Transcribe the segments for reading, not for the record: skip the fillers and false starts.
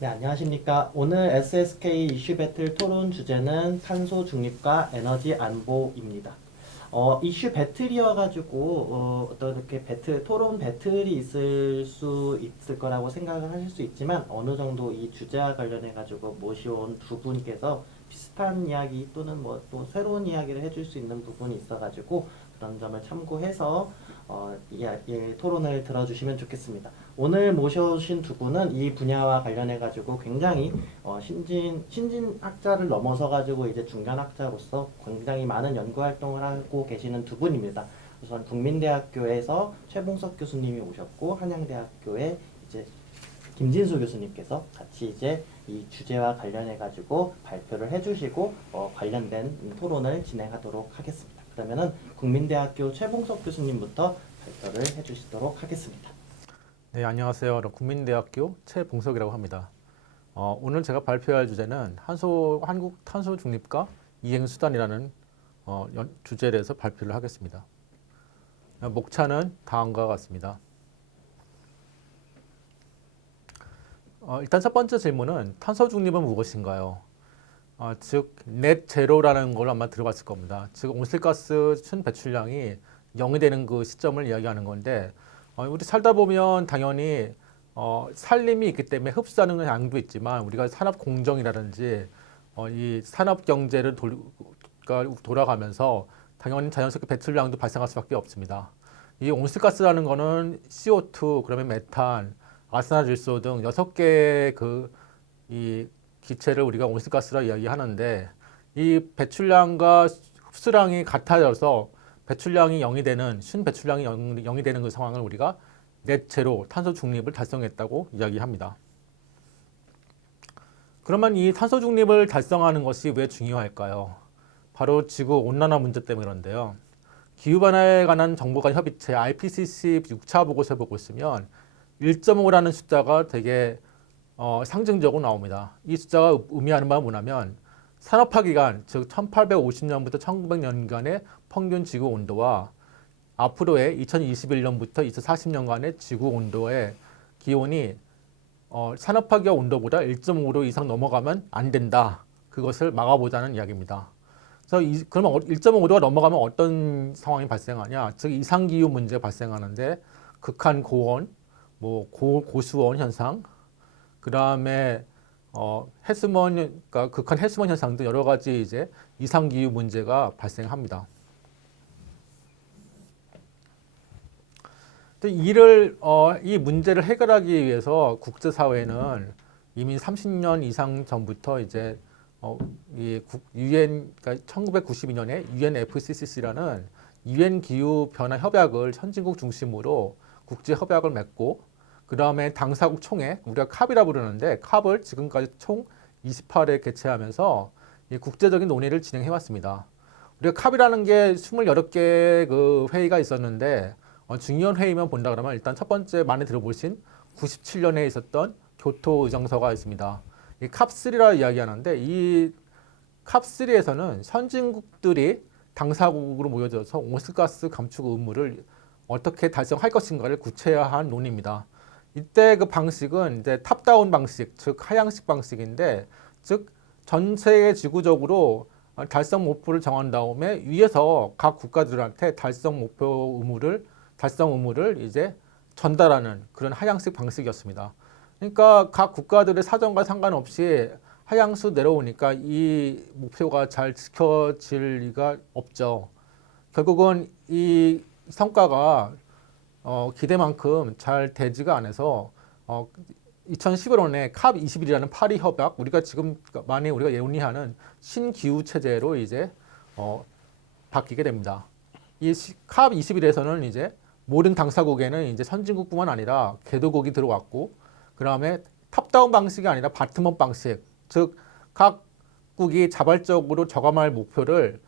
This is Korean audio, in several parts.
네, 안녕하십니까. 오늘 SSK 이슈 배틀 토론 주제는 탄소 중립과 에너지 안보입니다. 이슈 배틀이어가지고, 어떤 이렇게 토론 배틀이 있을 수 있을 거라고 생각을 하실 수 있지만, 어느 정도 이 주제와 관련해가지고 모셔온 두 분께서 비슷한 이야기 또는 뭐 또 새로운 이야기를 해줄 수 있는 부분이 있어가지고, 그런 점을 참고해서, 토론을 들어주시면 좋겠습니다. 오늘 모셔오신 두 분은 이 분야와 관련해가지고 굉장히 신진학자를 넘어서가지고 이제 중견학자로서 굉장히 많은 연구 활동을 하고 계시는 두 분입니다. 우선 국민대학교에서 최봉석 교수님이 오셨고 한양대학교에 이제 김진수 교수님께서 같이 이제 이 주제와 관련해가지고 발표를 해주시고 관련된 토론을 진행하도록 하겠습니다. 그러면은 국민대학교 최봉석 교수님부터 발표를 해주시도록 하겠습니다. 네, 안녕하세요. 국민대학교 최봉석이라고 합니다. 오늘 제가 발표할 주제는 한국 탄소 중립과 이행 수단이라는 주제에 대해서 발표를 하겠습니다. 목차는 다음과 같습니다. 일단 첫 번째 질문은 탄소 중립은 무엇인가요? 즉, 넷 제로라는 걸 아마 들어봤을 겁니다. 즉, 온실가스 순 배출량이 0이 되는 그 시점을 이야기하는 건데, 우리 살다 보면 당연히 살림이 있기 때문에 흡수하는 양도 있지만 우리가 산업 공정이라든지 이 산업 경제를 돌아가면서 당연히 자연스럽게 배출량도 발생할 수밖에 없습니다. 이 온실가스라는 거는 CO2, 그러면 메탄, 아스나질소 등 6개의 이 기체를 우리가 온실가스라 이야기하는데 이 배출량과 흡수량이 같아져서 배출량이 0이 되는 순배출량이 0이 되는 그 상황을 우리가 넷 제로 탄소 중립을 달성했다고 이야기합니다. 그러면 이 탄소 중립을 달성하는 것이 왜 중요할까요? 바로 지구 온난화 문제 때문에 그런데요. 기후변화에 관한 정보간 협의체 IPCC 6차 보고서를 보고 있으면 1.5라는 숫자가 되게 상징적으로 나옵니다. 이 숫자가 의미하는 바는 뭐냐면 산업화 기간, 즉 1850년부터 1900년간의 평균 지구 온도와 앞으로의 2021년부터 2040년간의 지구 온도의 기온이 산업화 기간 온도보다 1.5도 이상 넘어가면 안 된다. 그것을 막아보자는 이야기입니다. 그래서 그러면 1.5도가 넘어가면 어떤 상황이 발생하냐? 즉 이상기후 문제가 발생하는데 극한 고온, 고수온 현상, 그 다음에 그러니까 극한 해수면 현상 등 여러 가지 이제 이상기후 문제가 발생합니다. 이 문제를 해결하기 위해서 국제사회는 이미 30년 이상 전부터 이제 그러니까 1992년에 UNFCCC라는 유엔 기후 변화 협약을 선진국 중심으로 국제 협약을 맺고 그 다음에 당사국 총회, 우리가 캅이라 부르는데 캅을 지금까지 총 28회 개최하면서 국제적인 논의를 진행해 왔습니다. 우리가 캅이라는 게 28개 그 회의가 있었는데 중요한 회의만 본다 그러면 일단 첫 번째 많이 들어보신 97년에 있었던 교토 의정서가 있습니다. 이 캅3라 이야기하는데 이 캅3에서는 선진국들이 당사국으로 모여져서 온실가스 감축 의무를 어떻게 달성할 것인가를 구체화한 논의입니다. 이때 그 방식은 이제 탑다운 방식, 즉 하향식 방식인데, 즉 전체 지구적으로 달성 목표를 정한 다음에 위에서 각 국가들한테 달성 의무를 이제 전달하는 그런 하향식 방식이었습니다. 그러니까 각 국가들의 사정과 상관없이 하향수 내려오니까 이 목표가 잘 지켜질 리가 없죠. 결국은 이 성과가 기대만큼 잘 되지가 않아서 2011년에 캅21이라는 파리 협약, 우리가 지금 많이 우리가 예언하는 신기후 체제로 이제 바뀌게 됩니다. 이 캅21에서는 이제 모든 당사국에는 이제 선진국뿐만 아니라 개도국이 들어왔고, 그 다음에 탑다운 방식이 아니라 바텀업 방식, 즉 각국이 자발적으로 저감할 목표를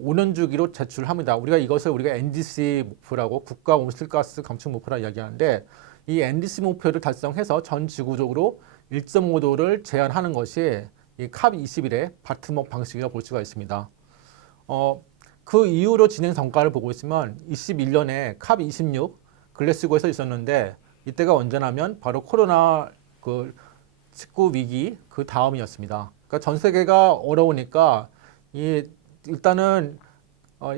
5년 주기로 제출합니다. 우리가 NDC 목표라고 국가 온실가스 감축 목표라 이야기하는데, 이 NDC 목표를 달성해서 전 지구적으로 1.5도를 제한하는 것이 이 캅21의 바텀업 방식이라고 볼 수가 있습니다. 그 이후로 진행 성과를 보고 있으면 21년에 캅26 글래스고에서 있었는데, 이때가 언제냐면 바로 코로나 19 위기 그 다음이었습니다. 그러니까 전 세계가 어려우니까 일단은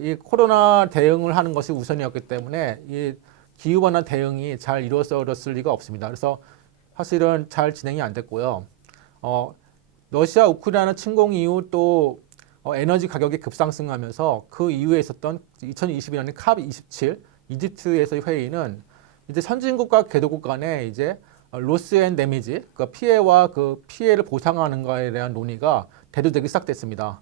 이 코로나 대응을 하는 것이 우선이었기 때문에 이 기후변화 대응이 잘 이루어졌을 리가 없습니다. 그래서 사실은 잘 진행이 안 됐고요. 러시아 우크라이나 침공 이후 또 에너지 가격이 급상승하면서 그 이후에 있었던 2022년의 캅27 이집트에서의 회의는 이제 선진국과 개도국 간에 이제 로스 앤 데미지, 그 피해와 그 피해를 보상하는 것에 대한 논의가 대두되기 시작됐습니다.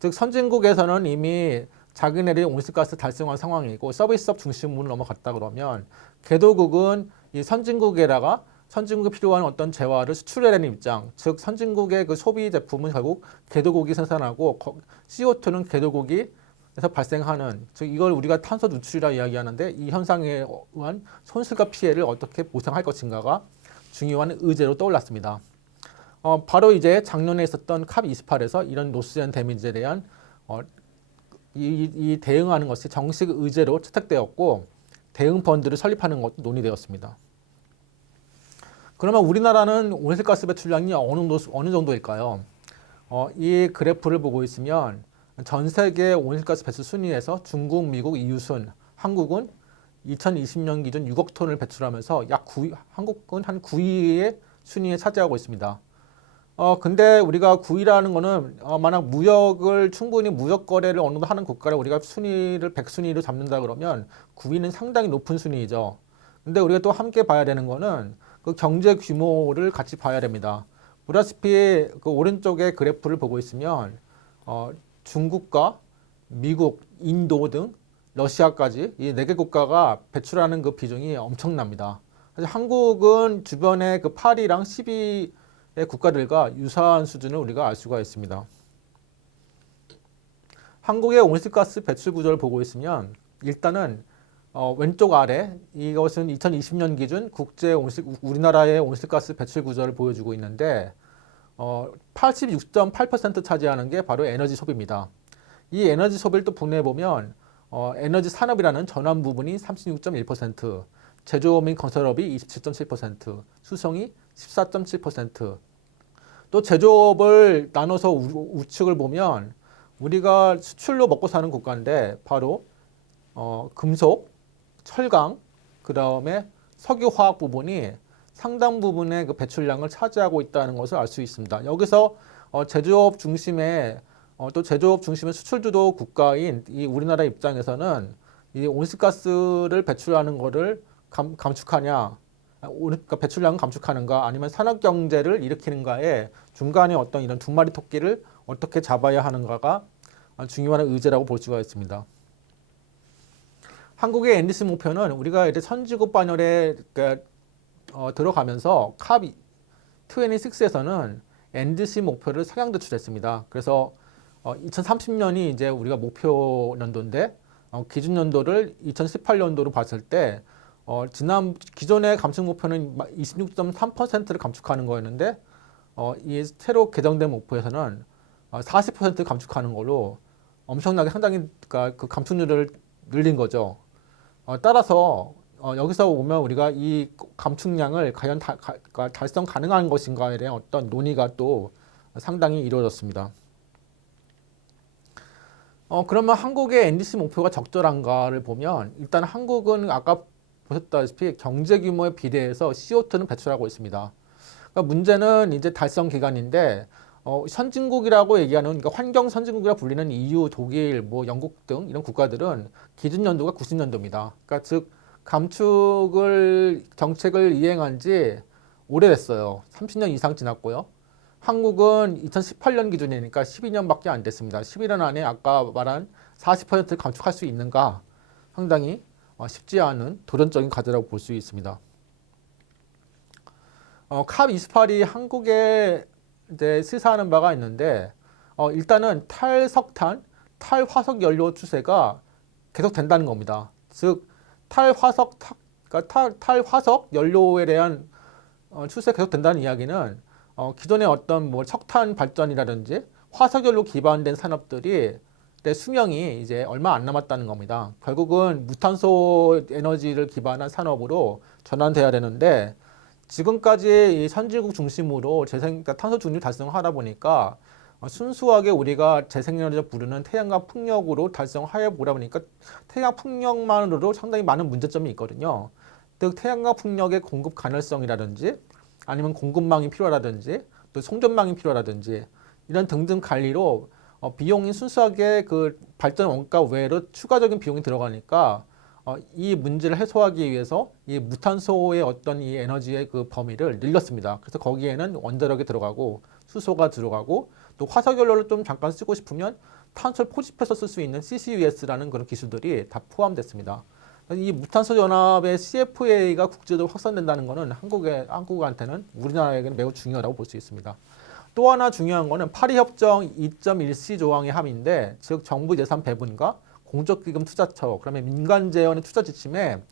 즉 선진국에서는 이미 자기네들이 온실가스 달성한 상황이고 서비스업 중심으로 넘어갔다 그러면 개도국은 이 선진국에다가 선진국에 필요한 어떤 재화를 수출해야 되는 입장, 즉 선진국의 그 소비 제품은 결국 개도국이 생산하고 CO2는 개도국에서 발생하는, 즉 이걸 우리가 탄소 누출이라 이야기하는데 이 현상에 의한 손실과 피해를 어떻게 보상할 것인가가 중요한 의제로 떠올랐습니다. 바로 이제 작년에 있었던 캅28에서 이런 로스 앤 데미지에 대한 이 대응하는 것이 정식 의제로 채택되었고 대응 펀드를 설립하는 것도 논의되었습니다. 그러면 우리나라는 온실가스 배출량이 어느 정도일까요? 이 그래프를 보고 있으면 전 세계 온실가스 배출 순위에서 중국, 미국, EU 순, 한국은 2020년 기준 6억 톤을 배출하면서 한국은 한 9위의 순위에 차지하고 있습니다. 근데 우리가 9위라는 거는 만약 충분히 무역 거래를 어느 정도 하는 국가를 우리가 순위를 100순위로 잡는다 그러면 9위는 상당히 높은 순위이죠. 근데 우리가 또 함께 봐야 되는 거는 그 경제 규모를 같이 봐야 됩니다. 보다시피 그 오른쪽에 그래프를 보고 있으면 중국과 미국, 인도 등 러시아까지 이 4개 국가가 배출하는 그 비중이 엄청납니다. 사실 한국은 주변에 그 8위랑 10위의 국가들과 유사한 수준을 우리가 알 수가 있습니다. 한국의 온실가스 배출 구조를 보고 있으면 일단은 왼쪽 아래 이것은 2020년 기준 우리나라의 온실가스 배출 구조를 보여주고 있는데 86.8% 차지하는 게 바로 에너지 소비입니다. 이 에너지 소비를 또 분해해 보면 에너지 산업이라는 전환 부분이 36.1%, 제조업 및 건설업이 27.7%, 수송이 14.7%. 또 제조업을 나눠서 우측을 보면 우리가 수출로 먹고 사는 국가인데 바로 금속, 철강, 그 다음에 석유화학 부분이 상당 부분의 그 배출량을 차지하고 있다는 것을 알 수 있습니다. 여기서 제조업 중심의 수출주도 국가인 이 우리나라 입장에서는 이 온실가스를 배출하는 것을 감축하냐, 그러니까 배출량을 감축하는가, 아니면 산업 경제를 일으키는가에 중간에 어떤 이런 두 마리 토끼를 어떻게 잡아야 하는가가 중요한 의제라고 볼 수가 있습니다. 한국의 NDC 목표는 우리가 이제 선진국 반열에 들어가면서 캅26에서는 NDC 목표를 상향 도출했습니다. 그래서 2030년이 이제 우리가 목표 연도인데 기준 연도를 2018년도로 봤을 때 기존의 감축 목표는 26.3%를 감축하는 거였는데 이 새로 개정된 목표에서는 40% 감축하는 걸로 엄청나게 상당히 그 감축률을 늘린 거죠. 따라서 여기서 보면 우리가 이 감축량을 과연 달성 가능한 것인가에 대한 어떤 논의가 또 상당히 이루어졌습니다. 그러면 한국의 NDC 목표가 적절한가를 보면 일단 한국은 아까 보셨다시피 경제 규모에 비례해서 CO2는 배출하고 있습니다. 그러니까 문제는 이제 달성 기간인데 선진국이라고 얘기하는, 그러니까 환경 선진국이라 불리는 EU, 독일, 뭐 영국 등 이런 국가들은 기준 연도가 90년도입니다. 그러니까 즉 정책을 이행한 지 오래됐어요. 30년 이상 지났고요. 한국은 2018년 기준이니까 12년밖에 안 됐습니다. 11년 안에 아까 말한 40%를 감축할 수 있는가, 상당히 쉽지 않은 도전적인 과제라고 볼 수 있습니다. 캅28이 한국에 이제 시사하는 바가 있는데 일단은 탈석탄, 탈화석 연료 추세가 계속 된다는 겁니다. 즉 탈화석 연료에 대한 추세가 계속 된다는 이야기는 기존의 어떤 뭐 석탄 발전이라든지 화석 연료 기반된 산업들이 수명이 이제 얼마 안 남았다는 겁니다. 결국은 무탄소 에너지를 기반한 산업으로 전환돼야 되는데 지금까지 이 선진국 중심으로 그러니까 탄소 중립 달성하다 보니까 순수하게 우리가 재생에너지를 부르는 태양광 풍력으로 달성하여 보다 보니까 태양 풍력만으로도 상당히 많은 문제점이 있거든요. 즉 태양광 풍력의 공급 가능성이라든지 아니면 공급망이 필요하다든지 또 송전망이 필요하다든지 이런 등등 관리로 비용이 순수하게 그 발전 원가 외로 추가적인 비용이 들어가니까 이 문제를 해소하기 위해서 이 무탄소의 어떤 이 에너지의 그 범위를 늘렸습니다. 그래서 거기에는 원자력이 들어가고 수소가 들어가고 또 화석연료를 좀 잠깐 쓰고 싶으면 탄소를 포집해서 쓸 수 있는 CCUS라는 그런 기술들이 다 포함됐습니다. 이 무탄소 연합의 CFA가 국제적으로 확산된다는 것은 한국한테는 우리나라에게는 매우 중요하다고 볼 수 있습니다. 또 하나 중요한 것은 파리협정 2.1C 조항의 함인데, 즉 정부 예산 배분과 공적기금 투자처, 그러면 민간 재원의 투자 지침에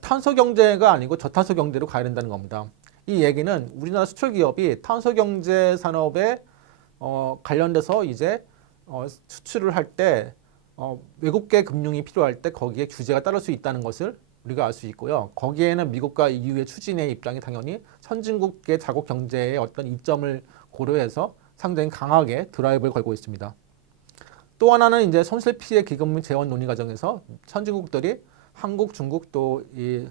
탄소 경제가 아니고 저탄소 경제로 가야 된다는 겁니다. 이 얘기는 우리나라 수출 기업이 탄소 경제 산업에 관련돼서 이제 수출을 할 때 외국계 금융이 필요할 때 거기에 규제가 따를 수 있다는 것을 우리가 알 수 있고요. 거기에는 미국과 EU의 추진의 입장이 당연히 선진국의 자국 경제의 어떤 이점을 고려해서 상당히 강하게 드라이브를 걸고 있습니다. 또 하나는 이제 손실 피해 기금 재원 논의 과정에서 선진국들이 한국, 중국 또 이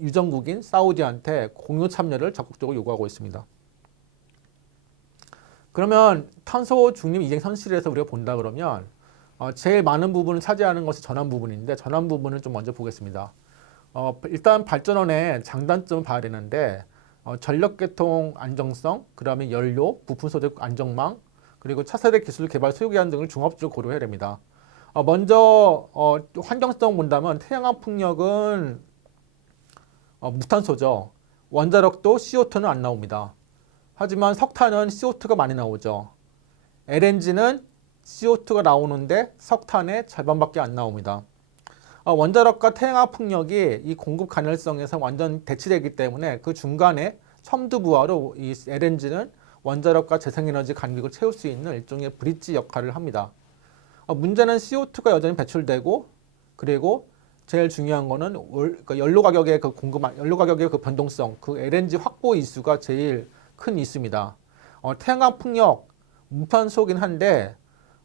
유전국인 사우디한테 공유 참여를 적극적으로 요구하고 있습니다. 그러면 탄소 중립 이행 현실에서 우리가 본다 그러면 제일 많은 부분을 차지하는 것이 전환 부분인데, 전환 부분을 좀 먼저 보겠습니다. 일단 발전원의 장단점을 봐야 되는데 전력계통 안정성, 그다음에 연료, 부품 소재 안정망, 그리고 차세대 기술 개발 소요 기한 등을 종합적으로 고려해야 됩니다. 먼저 환경성 본다면 태양광 풍력은 무탄소죠. 원자력도 CO2는 안 나옵니다. 하지만 석탄은 CO2가 많이 나오죠. LNG는 CO2가 나오는데 석탄의 절반밖에 안 나옵니다. 원자력과 태양광 풍력이 이 공급 가능성에서 완전 대치되기 때문에 그 중간에 첨두부하로 이 LNG는 원자력과 재생에너지 간격을 채울 수 있는 일종의 브릿지 역할을 합니다. 문제는 CO2가 여전히 배출되고, 그리고 제일 중요한 거는 그러니까 연료 가격의 그 연료 가격의 그 변동성, 그 LNG 확보 이슈가 제일 큰 이슈입니다. 태양광 풍력 무탄소긴 한데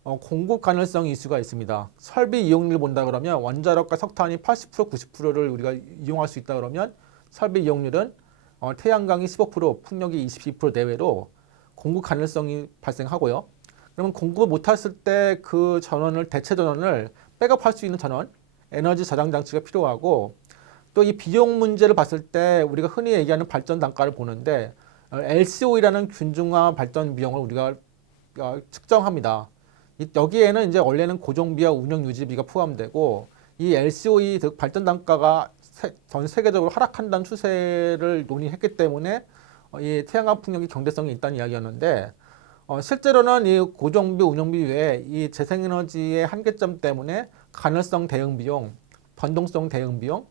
공급 가능성 이슈가 있습니다. 설비 이용률을 본다 그러면 원자력과 석탄이 80%, 90%를 우리가 이용할 수 있다 그러면 설비 이용률은 태양광이 15%, 풍력이 22% 내외로 공급 가능성이 발생하고요. 그러면 공급을 못했을 때 그 전원을 대체 전원을 백업할 수 있는 전원, 에너지 저장 장치가 필요하고, 또 이 비용 문제를 봤을 때 우리가 흔히 얘기하는 발전 단가를 보는데 LCOE라는 균중화 발전 비용을 우리가 측정합니다. 여기에는 이제 원래는 고정비와 운영 유지비가 포함되고, 이 LCOE 즉 발전 단가가 전 세계적으로 하락한다는 추세를 논의했기 때문에 이 태양광 풍력이 경제성이 있다는 이야기였는데, 실제로는 이 고정비, 운영비 외에 이 재생에너지의 한계점 때문에 가능성 대응 비용, 변동성 대응 비용,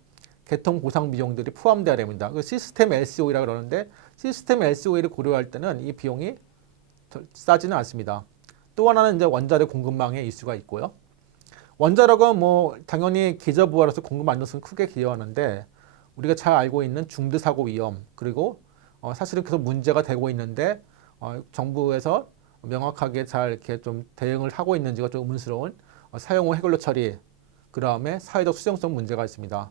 개통 보상 비용들이 포함되어야 됩니다. 그 시스템 LCOE라고 그러는데, 시스템 LCOE를 고려할 때는 이 비용이 싸지는 않습니다. 또 하나는 이제 원자력 공급망의 이슈가 있고요. 원자력은 뭐 당연히 기저부하로서 공급 안정성을 크게 기여하는데, 우리가 잘 알고 있는 중대 사고 위험, 그리고 사실은 계속 문제가 되고 있는데 정부에서 명확하게 잘 이렇게 좀 대응을 하고 있는지가 좀 의문스러운 사용 후 해결료 처리, 그 다음에 사회적 수용성 문제가 있습니다.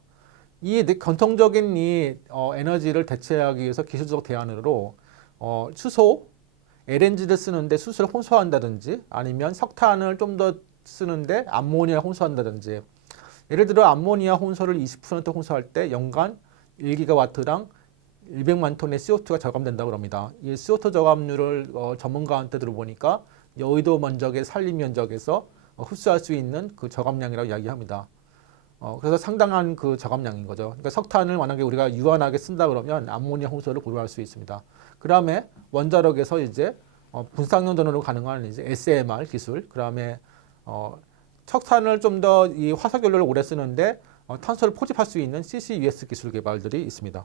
이 전통적인 이 에너지를 대체하기 위해서 기술적 대안으로 수소, LNG를 쓰는데 수소를 혼소한다든지, 아니면 석탄을 좀 더 쓰는데 암모니아를 혼소한다든지, 예를 들어 암모니아 혼소를 20% 혼소할 때 연간 1기가와트당 100만 톤의 CO2가 저감된다고 합니다. 이 CO2 저감률을 전문가한테 들어보니까 여의도 면적의 산림 면적에서 흡수할 수 있는 그 저감량이라고 이야기합니다. 그래서 상당한 그 저감량인 거죠. 그러니까 석탄을 만약에 우리가 유한하게 쓴다 그러면 암모니아 혼소를 고려할 수 있습니다. 그 다음에 원자력에서 이제 분산형 전원으로 가능한 이제 SMR 기술, 그 다음에 석탄을 좀 더 이 화석연료를 오래 쓰는데 탄소를 포집할 수 있는 CCUS 기술 개발들이 있습니다.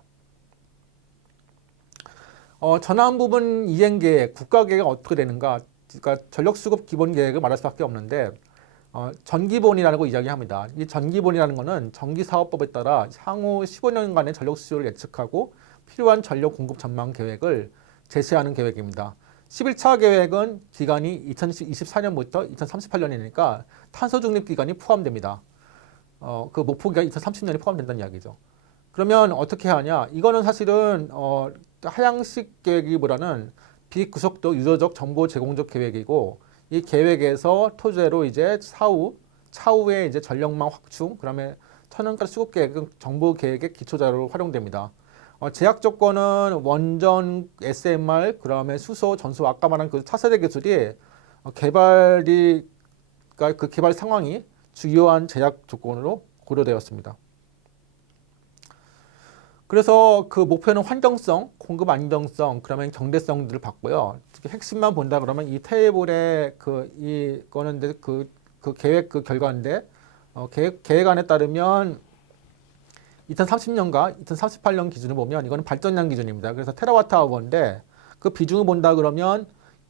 전환 부분 이행 계획, 국가 계획은 어떻게 되는가? 그러니까 전력 수급 기본 계획을 말할 수밖에 없는데, 전기본이라고 이야기합니다. 이 전기본이라는 것은 전기사업법에 따라 향후 15년간의 전력 수요를 예측하고 필요한 전력 공급 전망 계획을 제시하는 계획입니다. 11차 계획은 기간이 2024년부터 2038년이니까 탄소 중립 기간이 포함됩니다. 그 목표 기간 2030년이 포함된다는 이야기죠. 그러면 어떻게 하냐? 이거는 사실은 하향식 계획이보다는 비구속도 유도적 정보 제공적 계획이고, 이 계획에서 토대로 이제 차후에 이제 전력망 확충, 그다음에 천연가스 수급 계획은 정보 계획의 기초 자료로 활용됩니다. 제약 조건은 원전, SMR, 그다음에 수소, 전소, 아까 말한 그 차세대 기술이 개발이, 그러니까 그 개발 상황이 주요한 제약 조건으로 고려되었습니다. 그래서 그 목표는 환경성, 공급 안정성, 그러면 경제성들을 봤고요. 특히 핵심만 본다 그러면 이 테이블에 이거는 이제 그 계획 그 결과인데, 계획안에 따르면 2030년과 2038년 기준을 보면 이거는 발전량 기준입니다. 그래서 테라와트아워인데 그 비중을 본다 그러면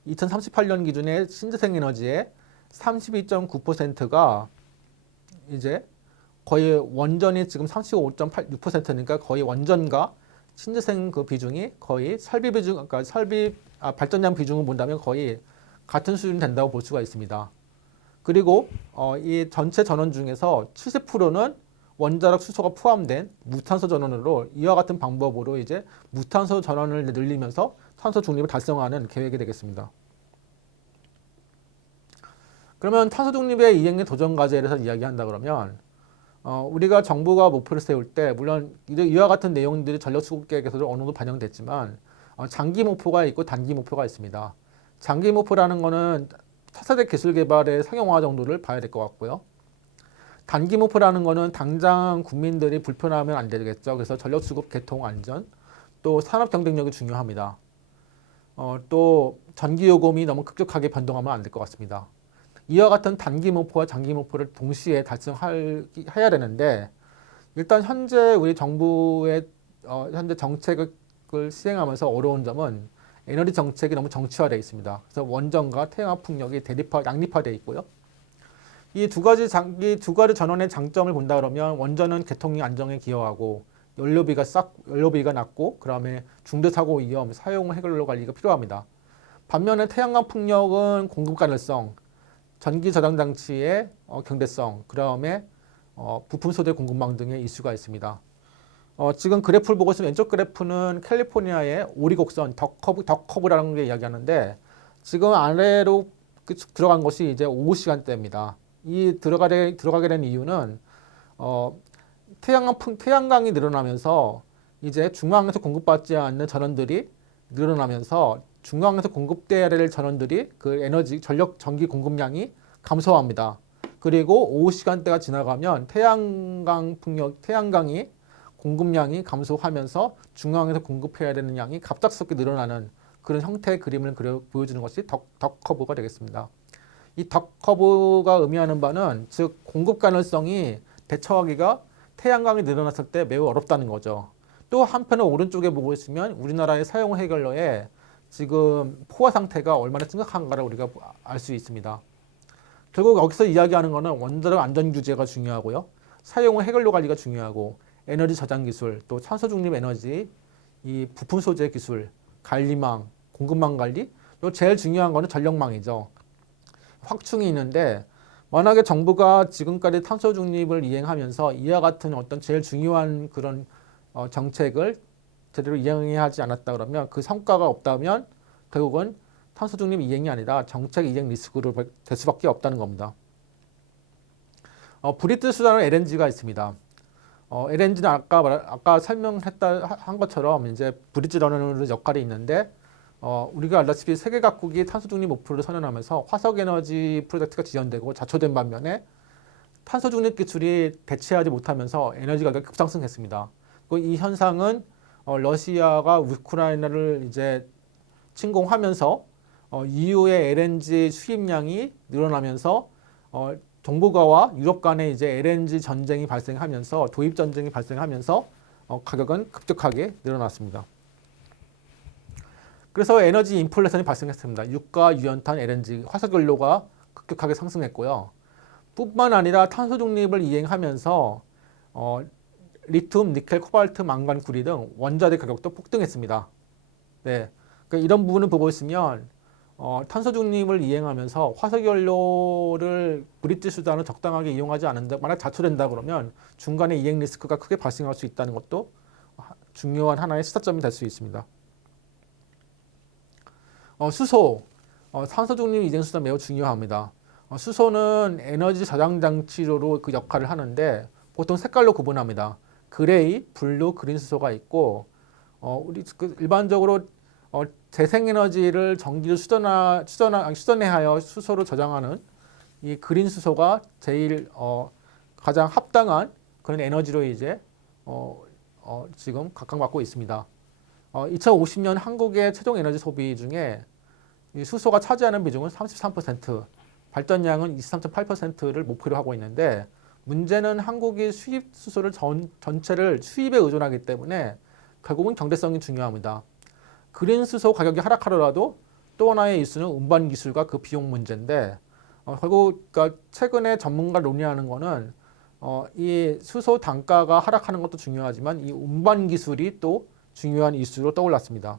2038년 기준의 신재생 에너지의 32.9%가 이제 거의 원전이 지금 35.86%니까 거의 원전과 신재생 그 비중이 거의 설비 비중, 그러니까 발전량 비중을 본다면 거의 같은 수준이 된다고 볼 수가 있습니다. 그리고 이 전체 전원 중에서 70%는 원자력 수소가 포함된 무탄소 전원으로 이와 같은 방법으로 이제 무탄소 전원을 늘리면서 탄소 중립을 달성하는 계획이 되겠습니다. 그러면 탄소 중립의 이행의 도전 과제에 대해서 이야기한다 그러면 우리가 정부가 목표를 세울 때 물론 이와 같은 내용들이 전력 수급 계획에서도 어느 정도 반영됐지만 장기 목표가 있고 단기 목표가 있습니다. 장기 목표라는 거는 차세대 기술 개발의 상용화 정도를 봐야 될 것 같고요. 단기 목표라는 거는 당장 국민들이 불편하면 안 되겠죠. 그래서 전력 수급 개통 안전, 또 산업 경쟁력이 중요합니다. 또 전기 요금이 너무 급격하게 변동하면 안 될 것 같습니다. 이와 같은 단기 목표와 장기 목표를 동시에 달성해야 되는데, 일단 현재 우리 정부의 현재 정책을 시행하면서 어려운 점은 에너지 정책이 너무 정치화되어 있습니다. 그래서 원전과 태양광 풍력이 양립화되어 있고요. 이 두 가지 전원의 장점을 본다 그러면 원전은 개통 안정에 기여하고 연료비가 낮고 그다음에 중대 사고 위험, 사용 해결로 관리가 필요합니다. 반면에 태양광 풍력은 공급 가능성, 전기 저장 장치의 경제성, 그다음에 부품 소재 공급망 등의 이슈가 있습니다. 지금 그래프를 보고 있으면 왼쪽 그래프는 캘리포니아의 오리곡선 덕커브라는 게 이야기하는데, 지금 아래로 들어간 것이 이제 오후 시간대입니다. 이 들어가게 된 이유는 태양광이 늘어나면서 이제 중앙에서 공급받지 않는 전원들이 늘어나면서 중앙에서 공급돼야 될 전원들이 그 전기 공급량이 감소합니다. 그리고 오후 시간대가 지나가면 태양광이 공급량이 감소하면서 중앙에서 공급해야 되는 양이 갑작스럽게 늘어나는 그런 형태의 그림을 보여주는 것이 덕커브가 되겠습니다. 이 덕커브가 의미하는 바는 즉 공급 가능성이 대처하기가 태양광이 늘어났을 때 매우 어렵다는 거죠. 또 한편에 오른쪽에 보고 있으면 우리나라의 사용 해결로에 지금 포화 상태가 얼마나 심각한가를 우리가 알 수 있습니다. 결국 여기서 이야기하는 것은 원자력 안전 규제가 중요하고요. 사용 해결로 관리가 중요하고 에너지 저장 기술, 또 탄소 중립 에너지, 이 부품 소재 기술, 관리망, 공급망 관리, 또 제일 중요한 거는 전력망이죠. 확충이 있는데 만약에 정부가 지금까지 탄소 중립을 이행하면서 이와 같은 어떤 제일 중요한 그런 정책을 제대로 이행하지 않았다 그러면 그 성과가 없다면 결국은 탄소 중립 이행이 아니라 정책 이행 리스크로 될 수밖에 없다는 겁니다. 브릿지 수단으로 LNG가 있습니다. LNG는 아까 설명한 것처럼 이제 브릿지 러너의 역할이 있는데 우리가 알다시피 세계 각국이 탄소 중립 목표를 선언하면서 화석 에너지 프로젝트가 지연되고 자초된 반면에 탄소 중립 기술이 대체하지 못하면서 에너지 가격이 급상승했습니다. 이 현상은 러시아가 우크라이나를 이제 침공하면서 EU의 LNG 수입량이 늘어나면서 동북아와 유럽 간에 이제 LNG 전쟁이 발생하면서 도입 전쟁이 발생하면서 가격은 급격하게 늘어났습니다. 그래서 에너지 인플레이션이 발생했습니다. 유가, 유연탄, LNG, 화석 연료가 급격하게 상승했고요. 뿐만 아니라 탄소 중립을 이행하면서 리튬, 니켈, 코발트, 망간, 구리 등 원자재 가격도 폭등했습니다. 네, 그러니까 이런 부분을 보고 있으면 탄소 중립을 이행하면서 화석 연료를 브릿지 수단을 적당하게 이용하지 않는다, 만약 자초된다 그러면 중간에 이행 리스크가 크게 발생할 수 있다는 것도 중요한 하나의 시사점이 될 수 있습니다. 수소, 탄소 중립 이행 수단 매우 중요합니다. 수소는 에너지 저장 장치로 그 역할을 하는데 보통 색깔로 구분합니다. 그레이, 블루, 그린 수소가 있고 우리 일반적으로 재생에너지를 전기를 수전해하여 수소를 저장하는 이 그린 수소가 제일 가장 합당한 그런 에너지로 이제 지금 각광받고 있습니다. 2050년 한국의 최종 에너지 소비 중에 이 수소가 차지하는 비중은 33%, 발전량은 23.8%를 목표로 하고 있는데 문제는 한국이 수입 수소를 전체를 수입에 의존하기 때문에 결국은 경제성이 중요합니다. 그린 수소 가격이 하락하더라도 또 하나의 이슈는 운반 기술과 그 비용 문제인데 결국 그러니까 최근에 전문가 논의하는 거는 이 수소 단가가 하락하는 것도 중요하지만 이 운반 기술이 또 중요한 이슈로 떠올랐습니다.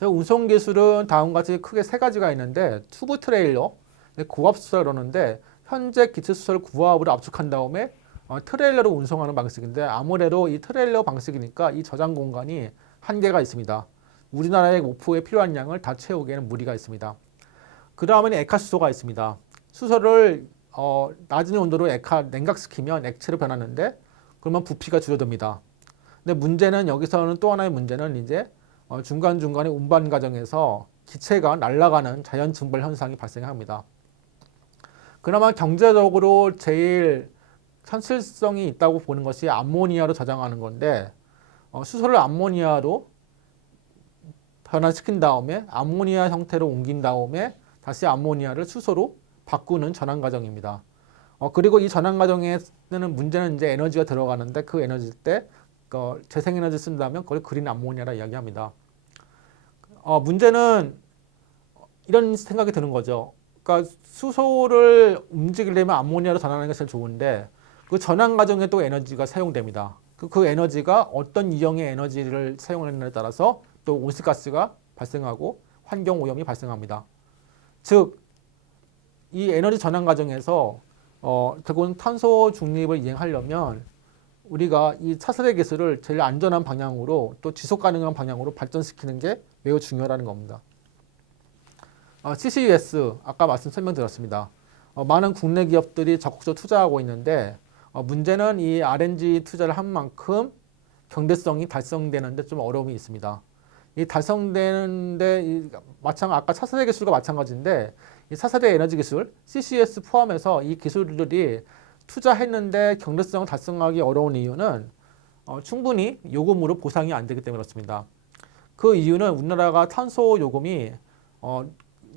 운송 기술은 다음과 같이 크게 세 가지가 있는데 투브 트레일러, 고압 수소라 그러는데 현재 기체 수소를 고압으로 압축한 다음에 트레일러로 운송하는 방식인데 아무래도 이 트레일러 방식이니까 이 저장 공간이 한계가 있습니다. 우리나라의 목표에 필요한 양을 다 채우기에는 무리가 있습니다. 그 다음에는 액화 수소가 있습니다. 수소를 낮은 온도로 냉각시키면 액체로 변하는데 그러면 부피가 줄어듭니다. 근데 문제는 여기서는 또 하나의 문제는 이제 중간중간에 운반 과정에서 기체가 날아가는 자연 증발 현상이 발생합니다. 그나마 경제적으로 제일 현실성이 있다고 보는 것이 암모니아로 저장하는 건데 수소를 암모니아로 변환시킨 다음에 암모니아 형태로 옮긴 다음에 다시 암모니아를 수소로 바꾸는 전환 과정입니다. 그리고 이 전환 과정에는 문제는 이제 에너지가 들어가는데 그 에너지 때 재생에너지 쓴다면 그걸 그린 암모니아라 이야기합니다. 문제는 이런 생각이 드는 거죠. 그러니까 수소를 움직이려면 암모니아로 전환하는 게 제일 좋은데 그 전환 과정에 또 에너지가 사용됩니다. 그 에너지가 어떤 유형의 에너지를 사용하느냐에 따라서 또 온실가스가 발생하고 환경 오염이 발생합니다. 즉, 이 에너지 전환 과정에서 결국은 탄소 중립을 이행하려면 우리가 이 차세대 기술을 제일 안전한 방향으로 또 지속 가능한 방향으로 발전시키는 게 매우 중요하다는 겁니다. CCUS 아까 설명드렸습니다. 많은 국내 기업들이 적극적으로 투자하고 있는데 문제는 이 R&D 투자를 한 만큼 경제성이 달성되는데 좀 어려움이 있습니다. 이 달성되는데 아까 차세대 기술과 마찬가지인데 이 차세대 에너지 기술 CCS 포함해서 이 기술들이 투자했는데 경제성을 달성하기 어려운 이유는 충분히 요금으로 보상이 안 되기 때문에 그렇습니다. 그 이유는 우리나라가 탄소 요금이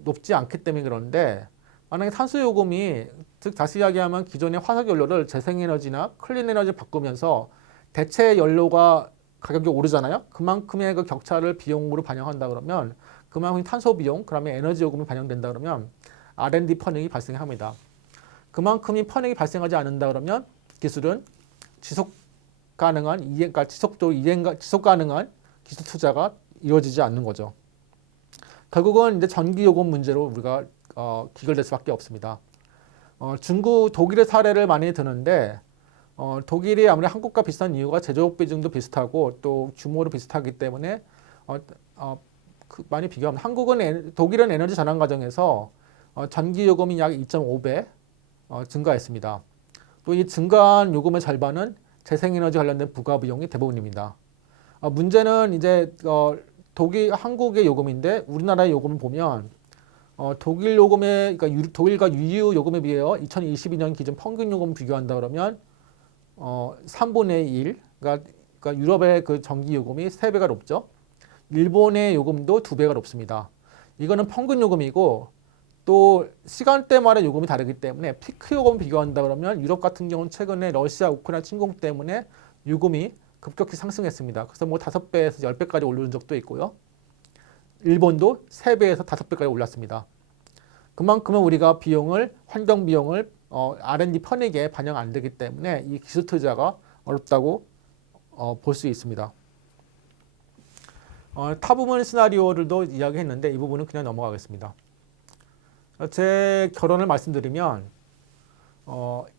높지 않기 때문에 그런데 만약에 탄소 요금이 즉 다시 이야기하면 기존의 화석 연료를 재생에너지나 클린 에너지 바꾸면서 대체 연료가 가격이 오르잖아요. 그만큼의 그 격차를 비용으로 반영한다 그러면 그만큼 탄소 비용, 그다음에 에너지 요금이 반영된다 그러면 R&D 펀딩이 발생합니다. 그만큼이 펀딩이 발생하지 않는다 그러면 기술은 지속 가능한 지속 가능한 기술 투자가 이루어지지 않는 거죠. 결국은 이제 전기 요금 문제로 우리가 귀결될 수밖에 없습니다. 독일의 사례를 많이 드는데 독일이 아무래도 한국과 비슷한 이유가 제조업 비중도 비슷하고 또 규모도 비슷하기 때문에 많이 비교합니다. 독일은 에너지 전환 과정에서 전기 요금이 약 2.5배 증가했습니다. 또 이 증가한 요금의 절반은 재생에너지 관련된 부가 비용이 대부분입니다. 문제는 이제 한국의 요금인데 우리나라의 요금을 보면 독일 요금의 그러니까 독일과 EU 요금에 비해서 2022년 기준 평균 요금 비교한다 그러면 3분의 1, 그러니까 유럽의 그 전기 요금이 3배가 높죠. 일본의 요금도 2배가 높습니다. 이거는 평균 요금이고 또 시간대마다 요금이 다르기 때문에 피크 요금 비교한다 그러면 유럽 같은 경우는 최근에 러시아 우크라이나 침공 때문에 요금이 급격히 상승했습니다. 그래서 뭐 5배에서 10배까지 오르는 적도 있고요. 일본도 3배에서 5배까지 올랐습니다. 그만큼은 우리가 환경 비용을 R&D 펀딩에 반영 안 되기 때문에 이 기술 투자가 어렵다고 볼 수 있습니다. 타 부분 시나리오들도 이야기했는데 이 부분은 그냥 넘어가겠습니다. 제 결론을 말씀드리면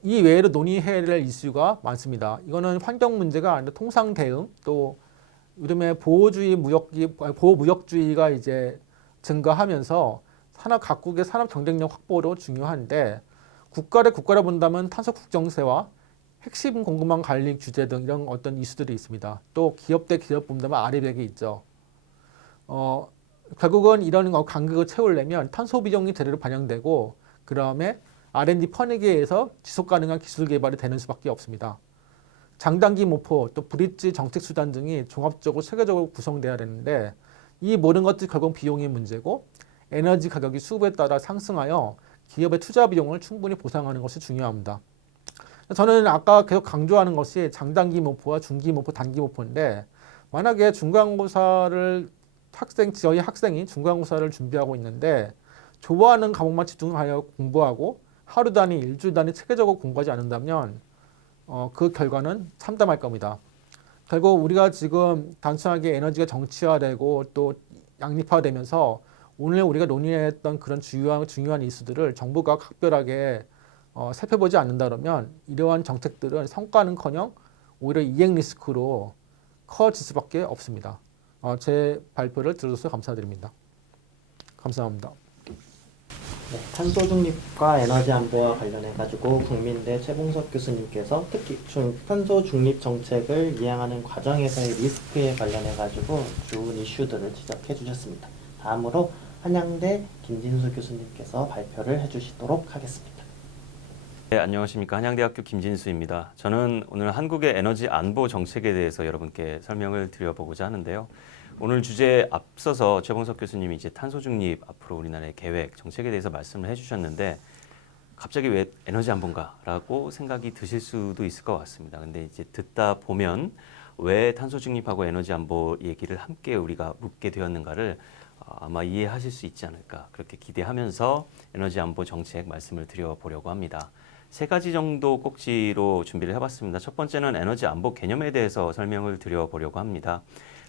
이 외에도 논의해야 될 이슈가 많습니다. 이거는 환경 문제가 아니라 통상 대응, 또 요즘에 보호무역주의가 이제 증가하면서 각국의 산업 경쟁력 확보도 중요한데 국가 대 국가를 본다면 탄소 국정세와 핵심 공급망 관리 규제 등 이런 어떤 이슈들이 있습니다. 또 기업 대 기업 본다면 아래벽이 있죠. 결국은 이런 간극을 채우려면 탄소 비용이 제대로 반영되고 그 다음에 R&D 퍼내기에 의해서 지속 가능한 기술 개발이 되는 수밖에 없습니다. 장단기 목표, 또 브릿지 정책 수단 등이 종합적으로 체계적으로 구성돼야 되는데 이 모든 것들이 결국 비용의 문제고 에너지 가격이 수급에 따라 상승하여 기업의 투자 비용을 충분히 보상하는 것이 중요합니다. 저는 아까 계속 강조하는 것이 장단기 목표와 중기 목표, 단기 목표인데 만약에 저희 학생이 중간고사를 준비하고 있는데 좋아하는 과목만 집중하여 공부하고 하루 단위, 일주일 단위 체계적으로 공부하지 않는다면 그 결과는 참담할 겁니다. 결국 우리가 지금 단순하게 에너지가 정치화되고 또 양립화되면서 오늘 우리가 논의했던 그런 중요한 이슈들을 정부가 각별하게 살펴보지 않는다 그러면 이러한 정책들은 성과는커녕 오히려 이행 리스크로 커질 수밖에 없습니다. 제 발표를 들어주셔서 감사드립니다. 감사합니다. 네, 탄소 중립과 에너지 안보와 관련해 가지고 국민대 최봉석 교수님께서 특히 탄소 중립 정책을 이행하는 과정에서의 리스크에 관련해 가지고 좋은 이슈들을 지적해 주셨습니다. 다음으로 한양대 김진수 교수님께서 발표를 해주시도록 하겠습니다. 네, 안녕하십니까. 한양대학교 김진수입니다. 저는 오늘 한국의 에너지 안보 정책에 대해서 여러분께 설명을 드려보고자 하는데요. 오늘 주제에 앞서서 최봉석 교수님이 이제 탄소 중립 앞으로 우리나라의 계획, 정책에 대해서 말씀을 해주셨는데 갑자기 왜 에너지 안보인가라고 생각이 드실 수도 있을 것 같습니다. 근데 이제 듣다 보면 왜 탄소 중립하고 에너지 안보 얘기를 함께 우리가 묻게 되었는가를 아마 이해하실 수 있지 않을까 그렇게 기대하면서 에너지 안보 정책 말씀을 드려보려고 합니다. 세 가지 정도 꼭지로 준비를 해봤습니다. 첫 번째는 에너지 안보 개념에 대해서 설명을 드려보려고 합니다.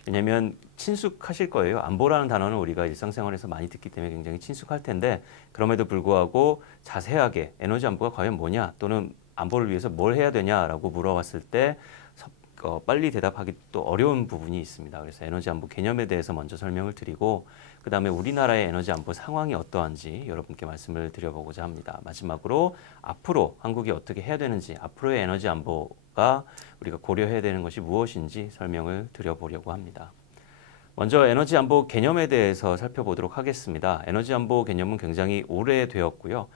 왜냐하면 친숙하실 거예요. 안보라는 단어는 우리가 일상생활에서 많이 듣기 때문에 굉장히 친숙할 텐데 그럼에도 불구하고 자세하게 에너지 안보가 과연 뭐냐 또는 안보를 위해서 뭘 해야 되냐라고 물어봤을 때 빨리 대답하기 또 어려운 부분이 있습니다. 그래서 에너지 안보 개념에 대해서 먼저 설명을 드리고 그 다음에 우리나라의 에너지 안보 상황이 어떠한지 여러분께 말씀을 드려보고자 합니다. 마지막으로 앞으로 한국이 어떻게 해야 되는지 앞으로의 에너지 안보가 우리가 고려해야 되는 것이 무엇인지 설명을 드려보려고 합니다. 먼저 에너지 안보 개념에 대해서 살펴보도록 하겠습니다. 에너지 안보 개념은 굉장히 오래되었고요.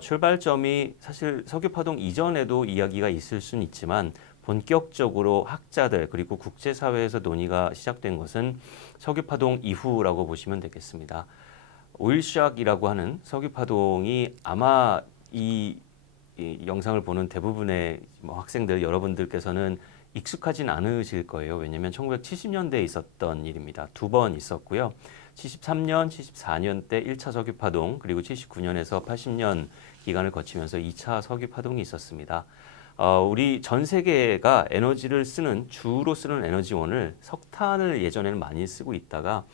출발점이 사실 석유파동 이전에도 이야기가 있을 수는 있지만 본격적으로 학자들 그리고 국제사회에서 논의가 시작된 것은 석유파동 이후라고 보시면 되겠습니다. 오일샥이라고 하는 석유파동이 아마 이 영상을 보는 대부분의 학생들 여러분들께서는 익숙하진 않으실 거예요. 왜냐하면 1970년대에 있었던 일입니다. 두 번 있었고요. 73년, 74년 때 1차 석유파동 그리고 79년에서 80년 기간을 거치면서 2차 석유파동이 있었습니다. 우리 전 세계가 에너지를 주로 쓰는 에너지원을 석탄을 예전에는 많이 쓰고 있다가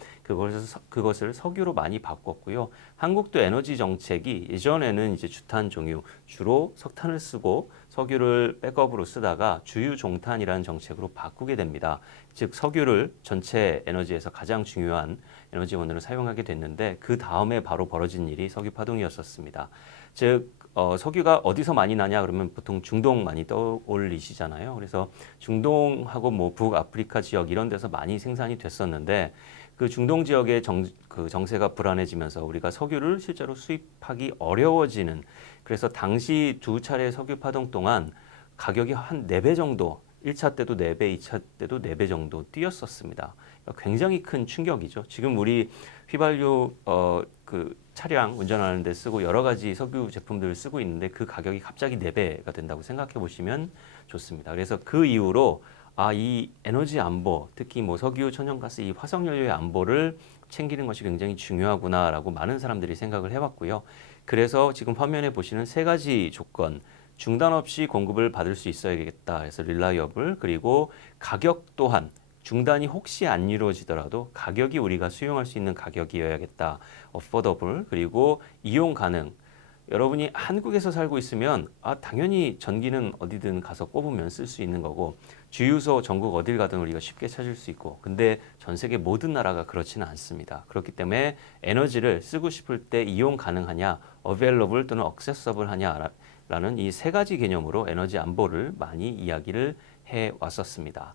그것을 석유로 많이 바꿨고요. 한국도 에너지 정책이 예전에는 이제 주탄 종유, 주로 석탄을 쓰고 석유를 백업으로 쓰다가 주유 종탄이라는 정책으로 바꾸게 됩니다. 즉 석유를 전체 에너지에서 가장 중요한 에너지원으로 사용하게 됐는데 그 다음에 바로 벌어진 일이 석유파동이었었습니다. 즉 석유가 어디서 많이 나냐 그러면 보통 중동 많이 떠올리시잖아요. 그래서 중동하고 뭐 북아프리카 지역 이런 데서 많이 생산이 됐었는데 그 중동 지역의 정세가 불안해지면서 우리가 석유를 실제로 수입하기 어려워지는 그래서 당시 두 차례 석유 파동 동안 가격이 한 4배 정도 1차 때도 4배, 2차 때도 4배 정도 뛰었었습니다. 굉장히 큰 충격이죠. 지금 우리 휘발유 차량 운전하는 데 쓰고 여러 가지 석유 제품들을 쓰고 있는데 그 가격이 갑자기 4배가 된다고 생각해 보시면 좋습니다. 그래서 그 이후로 이 에너지 안보, 특히 뭐 석유, 천연가스, 이 화석연료의 안보를 챙기는 것이 굉장히 중요하구나라고 많은 사람들이 생각을 해봤고요. 그래서 지금 화면에 보시는 세 가지 조건, 중단 없이 공급을 받을 수 있어야겠다. 그래서 reliable 그리고 가격 또한 중단이 혹시 안 이루어지더라도 가격이 우리가 수용할 수 있는 가격이어야겠다. affordable 그리고 이용 가능. 여러분이 한국에서 살고 있으면 당연히 전기는 어디든 가서 꼽으면 쓸 수 있는 거고 주유소 전국 어딜 가든 우리가 쉽게 찾을 수 있고 근데 전 세계 모든 나라가 그렇지는 않습니다. 그렇기 때문에 에너지를 쓰고 싶을 때 이용 가능하냐, available 또는 accessible 하냐라는 이 세 가지 개념으로 에너지 안보를 많이 이야기를 해 왔었습니다.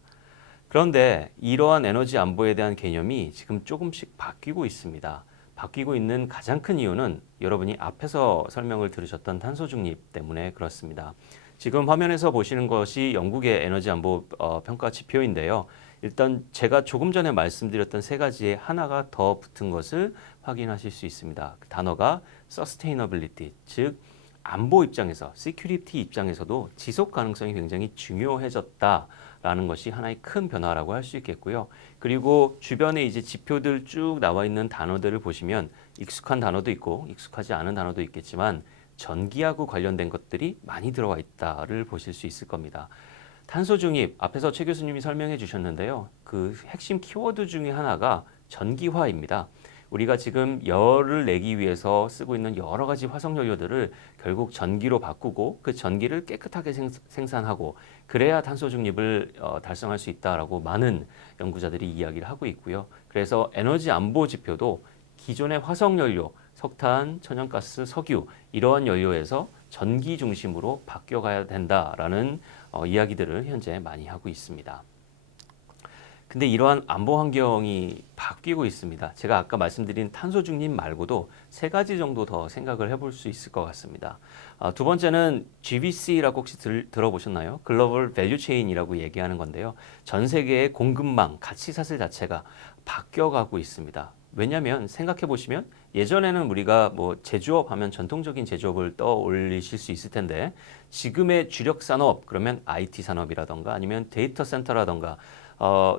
그런데 이러한 에너지 안보에 대한 개념이 지금 조금씩 바뀌고 있습니다. 바뀌고 있는 가장 큰 이유는 여러분이 앞에서 설명을 들으셨던 탄소 중립 때문에 그렇습니다. 지금 화면에서 보시는 것이 영국의 에너지 안보 평가 지표인데요. 일단 제가 조금 전에 말씀드렸던 세 가지에 하나가 더 붙은 것을 확인하실 수 있습니다. 그 단어가 sustainability, 즉 안보 입장에서, security 입장에서도 지속 가능성이 굉장히 중요해졌다라는 것이 하나의 큰 변화라고 할 수 있겠고요. 그리고 주변에 이제 지표들 쭉 나와 있는 단어들을 보시면 익숙한 단어도 있고 익숙하지 않은 단어도 있겠지만 전기하고 관련된 것들이 많이 들어와 있다를 보실 수 있을 겁니다. 탄소 중립, 앞에서 최 교수님이 설명해 주셨는데요. 그 핵심 키워드 중에 하나가 전기화입니다. 우리가 지금 열을 내기 위해서 쓰고 있는 여러 가지 화석연료들을 결국 전기로 바꾸고 그 전기를 깨끗하게 생산하고 그래야 탄소 중립을 달성할 수 있다라고 많은 연구자들이 이야기를 하고 있고요. 그래서 에너지 안보 지표도 기존의 화석연료, 석탄, 천연가스, 석유 이러한 연료에서 전기 중심으로 바뀌어가야 된다라는 이야기들을 현재 많이 하고 있습니다. 근데 이러한 안보 환경이 바뀌고 있습니다. 제가 아까 말씀드린 탄소 중립 말고도 세 가지 정도 더 생각을 해볼 수 있을 것 같습니다. 두 번째는 GVC라고 혹시 들어보셨나요? 글로벌 밸류 체인이라고 얘기하는 건데요. 전 세계의 공급망, 가치 사슬 자체가 바뀌어가고 있습니다. 왜냐하면 생각해 보시면 예전에는 우리가 뭐 제조업 하면 전통적인 제조업을 떠올리실 수 있을 텐데 지금의 주력 산업 그러면 IT 산업이라던가 아니면 데이터 센터라던가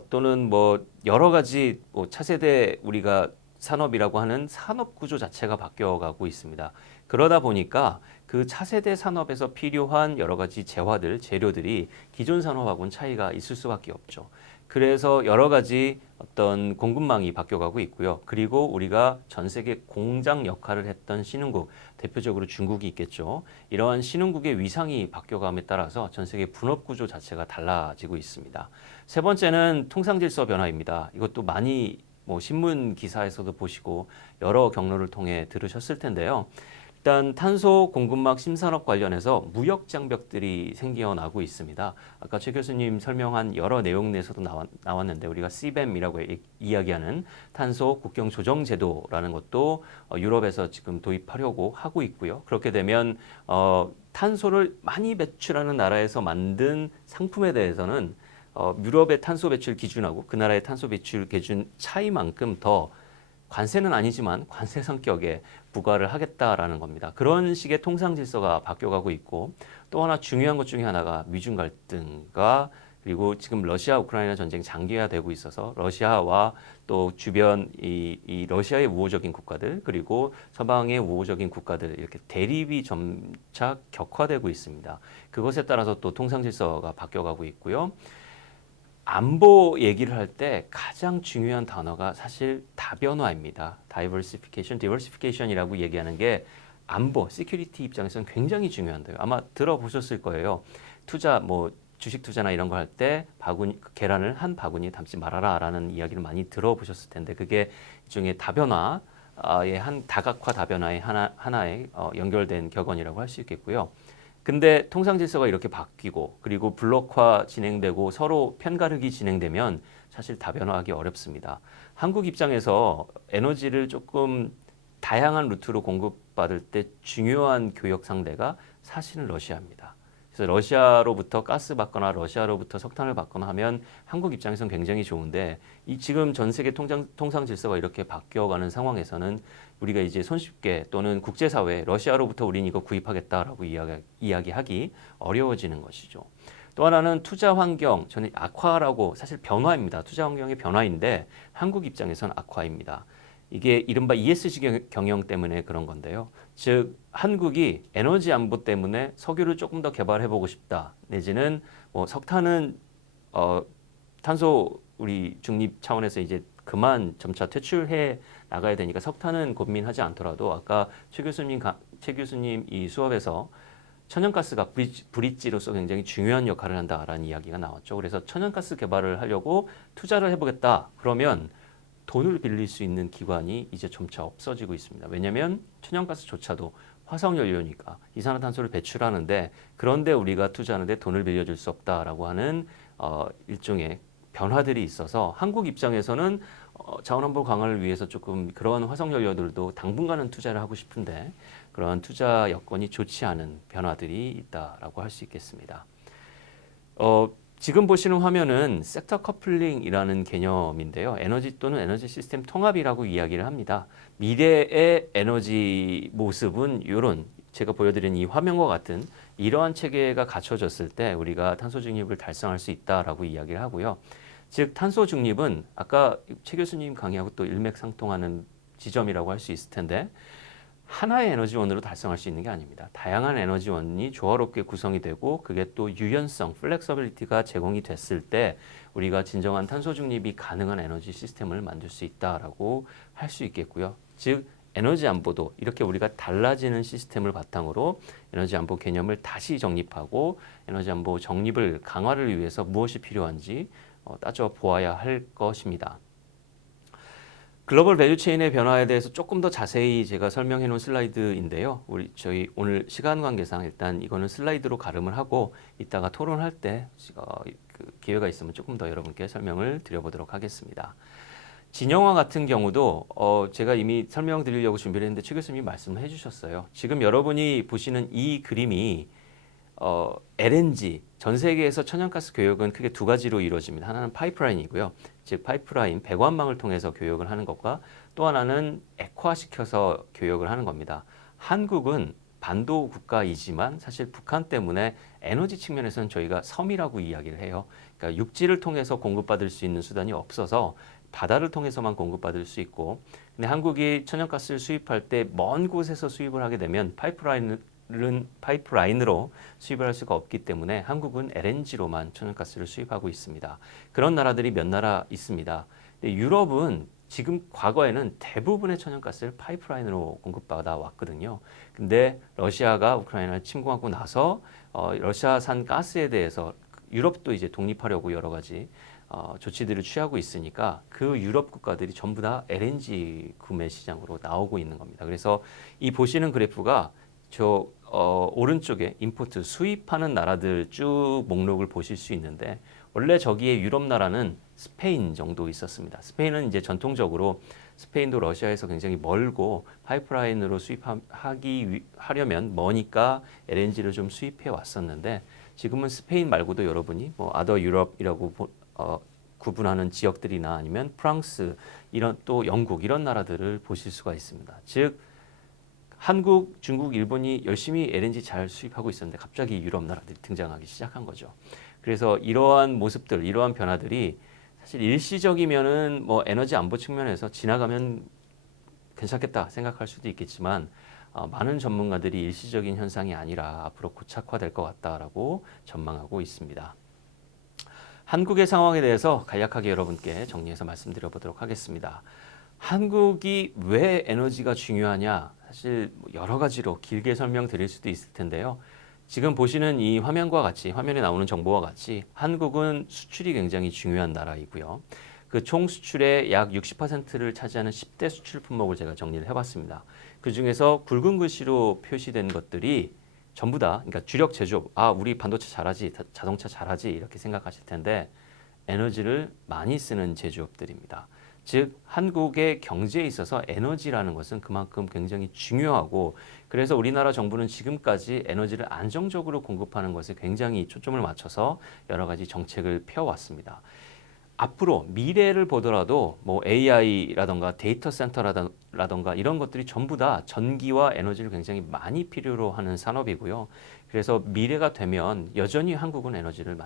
또는 뭐 여러 가지 뭐 차세대 우리가 산업이라고 하는 산업 구조 자체가 바뀌어가고 있습니다. 그러다 보니까 그 차세대 산업에서 필요한 여러 가지 재화들, 재료들이 기존 산업하고는 차이가 있을 수밖에 없죠. 그래서 여러 가지 어떤 공급망이 바뀌어가고 있고요. 그리고 우리가 전 세계 공장 역할을 했던 신흥국, 대표적으로 중국이 있겠죠. 이러한 신흥국의 위상이 바뀌어감에 따라서 전 세계 분업 구조 자체가 달라지고 있습니다. 세 번째는 통상 질서 변화입니다. 이것도 많이 뭐 신문 기사에서도 보시고 여러 경로를 통해 들으셨을 텐데요. 일단 탄소 공급망 심산업 관련해서 무역 장벽들이 생겨나고 있습니다. 아까 최 교수님 설명한 여러 내용 내에서도 나왔는데 우리가 CBAM이라고 이야기하는 탄소 국경 조정 제도라는 것도 유럽에서 지금 도입하려고 하고 있고요. 그렇게 되면 탄소를 많이 배출하는 나라에서 만든 상품에 대해서는 유럽의 탄소 배출 기준하고 그 나라의 탄소 배출 기준 차이만큼 더 관세는 아니지만 관세 성격의 부과를 하겠다라는 겁니다. 그런 식의 통상 질서가 바뀌어가고 있고 또 하나 중요한 것 중에 하나가 미중 갈등과 그리고 지금 러시아 우크라이나 전쟁이 장기화되고 있어서 러시아와 또 주변 이 러시아의 우호적인 국가들 그리고 서방의 우호적인 국가들 이렇게 대립이 점차 격화되고 있습니다. 그것에 따라서 또 통상 질서가 바뀌어가고 있고요. 안보 얘기를 할 때 가장 중요한 단어가 사실 다변화입니다. diversification, diversification이라고 얘기하는 게 안보, security 입장에서는 굉장히 중요한데요. 아마 들어보셨을 거예요. 투자, 뭐 주식 투자나 이런 거 할 때 바구니, 계란을 한 바구니에 담지 말아라라는 이야기를 많이 들어보셨을 텐데 그게 일종의 다변화의 한 다각화 다변화의 하나의 연결된 격언이라고 할 수 있겠고요. 근데 통상 질서가 이렇게 바뀌고 그리고 블록화 진행되고 서로 편가르기 진행되면 사실 다변화하기 어렵습니다. 한국 입장에서 에너지를 조금 다양한 루트로 공급받을 때 중요한 교역 상대가 사실은 러시아입니다. 그래서 러시아로부터 가스 받거나 러시아로부터 석탄을 받거나 하면 한국 입장에서는 굉장히 좋은데 이 지금 전 세계 통상 질서가 이렇게 바뀌어가는 상황에서는 우리가 이제 손쉽게 또는 국제사회에 러시아로부터 우린 이거 구입하겠다라고 이야기하기 어려워지는 것이죠. 또 하나는 투자 환경, 저는 악화라고 사실 변화입니다. 투자 환경의 변화인데 한국 입장에서는 악화입니다. 이게 이른바 ESG 경영 때문에 그런 건데요. 즉 한국이 에너지 안보 때문에 석유를 조금 더 개발해보고 싶다. 내지는 뭐 석탄은 탄소 우리 중립 차원에서 이제 그만 점차 퇴출해 나가야 되니까 석탄은 고민하지 않더라도 아까 최 교수님 이 수업에서 천연가스가 브릿지로서 굉장히 중요한 역할을 한다라는 이야기가 나왔죠. 그래서 천연가스 개발을 하려고 투자를 해보겠다. 그러면 돈을 빌릴 수 있는 기관이 이제 점차 없어지고 있습니다. 왜냐하면 천연가스조차도 화석연료니까 이산화탄소를 배출하는데 그런데 우리가 투자하는데 돈을 빌려줄 수 없다라고 하는 일종의 변화들이 있어서 한국 입장에서는 자원안보 강화를 위해서 조금 그러한 화석연료들도 당분간은 투자를 하고 싶은데 그러한 투자 여건이 좋지 않은 변화들이 있다라고 할 수 있겠습니다. 지금 보시는 화면은 섹터 커플링이라는 개념인데요. 에너지 또는 에너지 시스템 통합이라고 이야기를 합니다. 미래의 에너지 모습은 이런 제가 보여드린 이 화면과 같은 이러한 체계가 갖춰졌을 때 우리가 탄소 중립을 달성할 수 있다라고 이야기를 하고요. 즉 탄소 중립은 아까 최 교수님 강의하고 또 일맥상통하는 지점이라고 할 수 있을 텐데 하나의 에너지원으로 달성할 수 있는 게 아닙니다. 다양한 에너지원이 조화롭게 구성이 되고 그게 또 유연성, 플렉서빌리티가 제공이 됐을 때 우리가 진정한 탄소 중립이 가능한 에너지 시스템을 만들 수 있다라고 할 수 있겠고요. 즉 에너지 안보도 이렇게 우리가 달라지는 시스템을 바탕으로 에너지 안보 개념을 다시 정립하고 에너지 안보 정립을 강화를 위해서 무엇이 필요한지 따져 보아야 할 것입니다. 글로벌 밸류체인의 변화에 대해서 조금 더 자세히 제가 설명해 놓은 슬라이드인데요. 저희 오늘 시간 관계상 일단 이거는 슬라이드로 가름을 하고 이따가 토론할 때 기회가 있으면 조금 더 여러분께 설명을 드려보도록 하겠습니다. 진영화 같은 경우도 제가 이미 설명드리려고 준비를 했는데 최 교수님이 말씀을 해주셨어요. 지금 여러분이 보시는 이 그림이 LNG, 전 세계에서 천연가스 교역은 크게 두 가지로 이루어집니다. 하나는 파이프라인이고요. 즉 파이프라인, 배관망을 통해서 교역을 하는 것과 또 하나는 액화시켜서 교역을 하는 겁니다. 한국은 반도 국가이지만 사실 북한 때문에 에너지 측면에서는 저희가 섬이라고 이야기를 해요. 그러니까 육지를 통해서 공급받을 수 있는 수단이 없어서 바다를 통해서만 공급받을 수 있고 근데 한국이 천연가스를 수입할 때 먼 곳에서 수입을 하게 되면 파이프라인으로 수입을 할 수가 없기 때문에 한국은 LNG로만 천연가스를 수입하고 있습니다. 그런 나라들이 몇 나라 있습니다. 근데 유럽은 지금 과거에는 대부분의 천연가스를 파이프라인으로 공급받아 왔거든요. 근데 러시아가 우크라이나를 침공하고 나서 러시아산 가스에 대해서 유럽도 이제 독립하려고 여러 가지 조치들을 취하고 있으니까 그 유럽 국가들이 전부 다 LNG 구매 시장으로 나오고 있는 겁니다. 그래서 이 보시는 그래프가 저 오른쪽에 임포트 수입하는 나라들 쭉 목록을 보실 수 있는데 원래 저기에 유럽 나라는 스페인 정도 있었습니다. 스페인은 전통적으로 스페인도 러시아에서 굉장히 멀고 파이프라인으로 하려면 머니까 LNG를 좀 수입해 왔었는데 지금은 스페인 말고도 여러분이 아더 유럽이라고 구분하는 지역들이나 아니면 프랑스 이런 또 영국 이런 나라들을 보실 수가 있습니다. 즉 한국, 중국, 일본이 열심히 LNG 잘 수입하고 있었는데 갑자기 유럽 나라들이 등장하기 시작한 거죠. 그래서 이러한 모습들, 이러한 변화들이 사실 일시적이면은 에너지 안보 측면에서 지나가면 괜찮겠다 생각할 수도 있겠지만 많은 전문가들이 일시적인 현상이 아니라 앞으로 고착화될 것 같다라고 전망하고 있습니다. 한국의 상황에 대해서 간략하게 여러분께 정리해서 말씀드려보도록 하겠습니다. 한국이 왜 에너지가 중요하냐? 사실 여러 가지로 길게 설명드릴 수도 있을 텐데요. 지금 보시는 이 화면과 같이 화면에 나오는 정보와 같이 한국은 수출이 굉장히 중요한 나라이고요. 그 총 수출의 약 60%를 차지하는 10대 수출 품목을 제가 정리를 해봤습니다. 그 중에서 굵은 글씨로 표시된 것들이 전부 다 그러니까 주력 제조업, 우리 반도체 잘하지, 자동차 잘하지 이렇게 생각하실 텐데 에너지를 많이 쓰는 제조업들입니다. 즉 한국의 경제에 있어서 에너지라는 것은 그만큼 굉장히 중요하고 그래서 우리나라 정부는 지금까지 에너지를 안정적으로 공급하는 것에 굉장히 초점을 맞춰서 여러 가지 정책을 펴왔습니다. 앞으로 미래를 보더라도 뭐 AI라던가 데이터 센터라던가 이런 것들이 전부 다 전기와 에너지를 굉장히 많이 필요로 하는 산업이고요. 그래서 미래가 되면 여전히 한국은 에너지를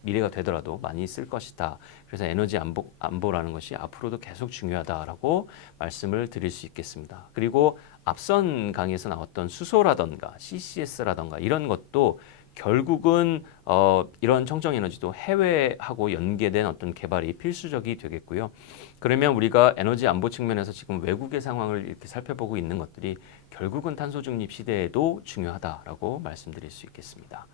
미래가 되더라도 많이 쓸 것이다. 그래서 에너지 안보라는 것이 앞으로도 계속 중요하다라고 말씀을 드릴 수 있겠습니다. 그리고 앞선 강의에서 나왔던 수소라던가 CCS라던가 이런 것도 결국은 이런 청정 에너지도 해외하고 연계된 어떤 개발이 필수적이 되겠고요. 그러면 우리가 에너지 안보 측면에서 지금 외국의 상황을 이렇게 살펴보고 있는 것들이 결국은 탄소 중립 시대에도 중요하다라고 말씀드릴 수 있겠습니다.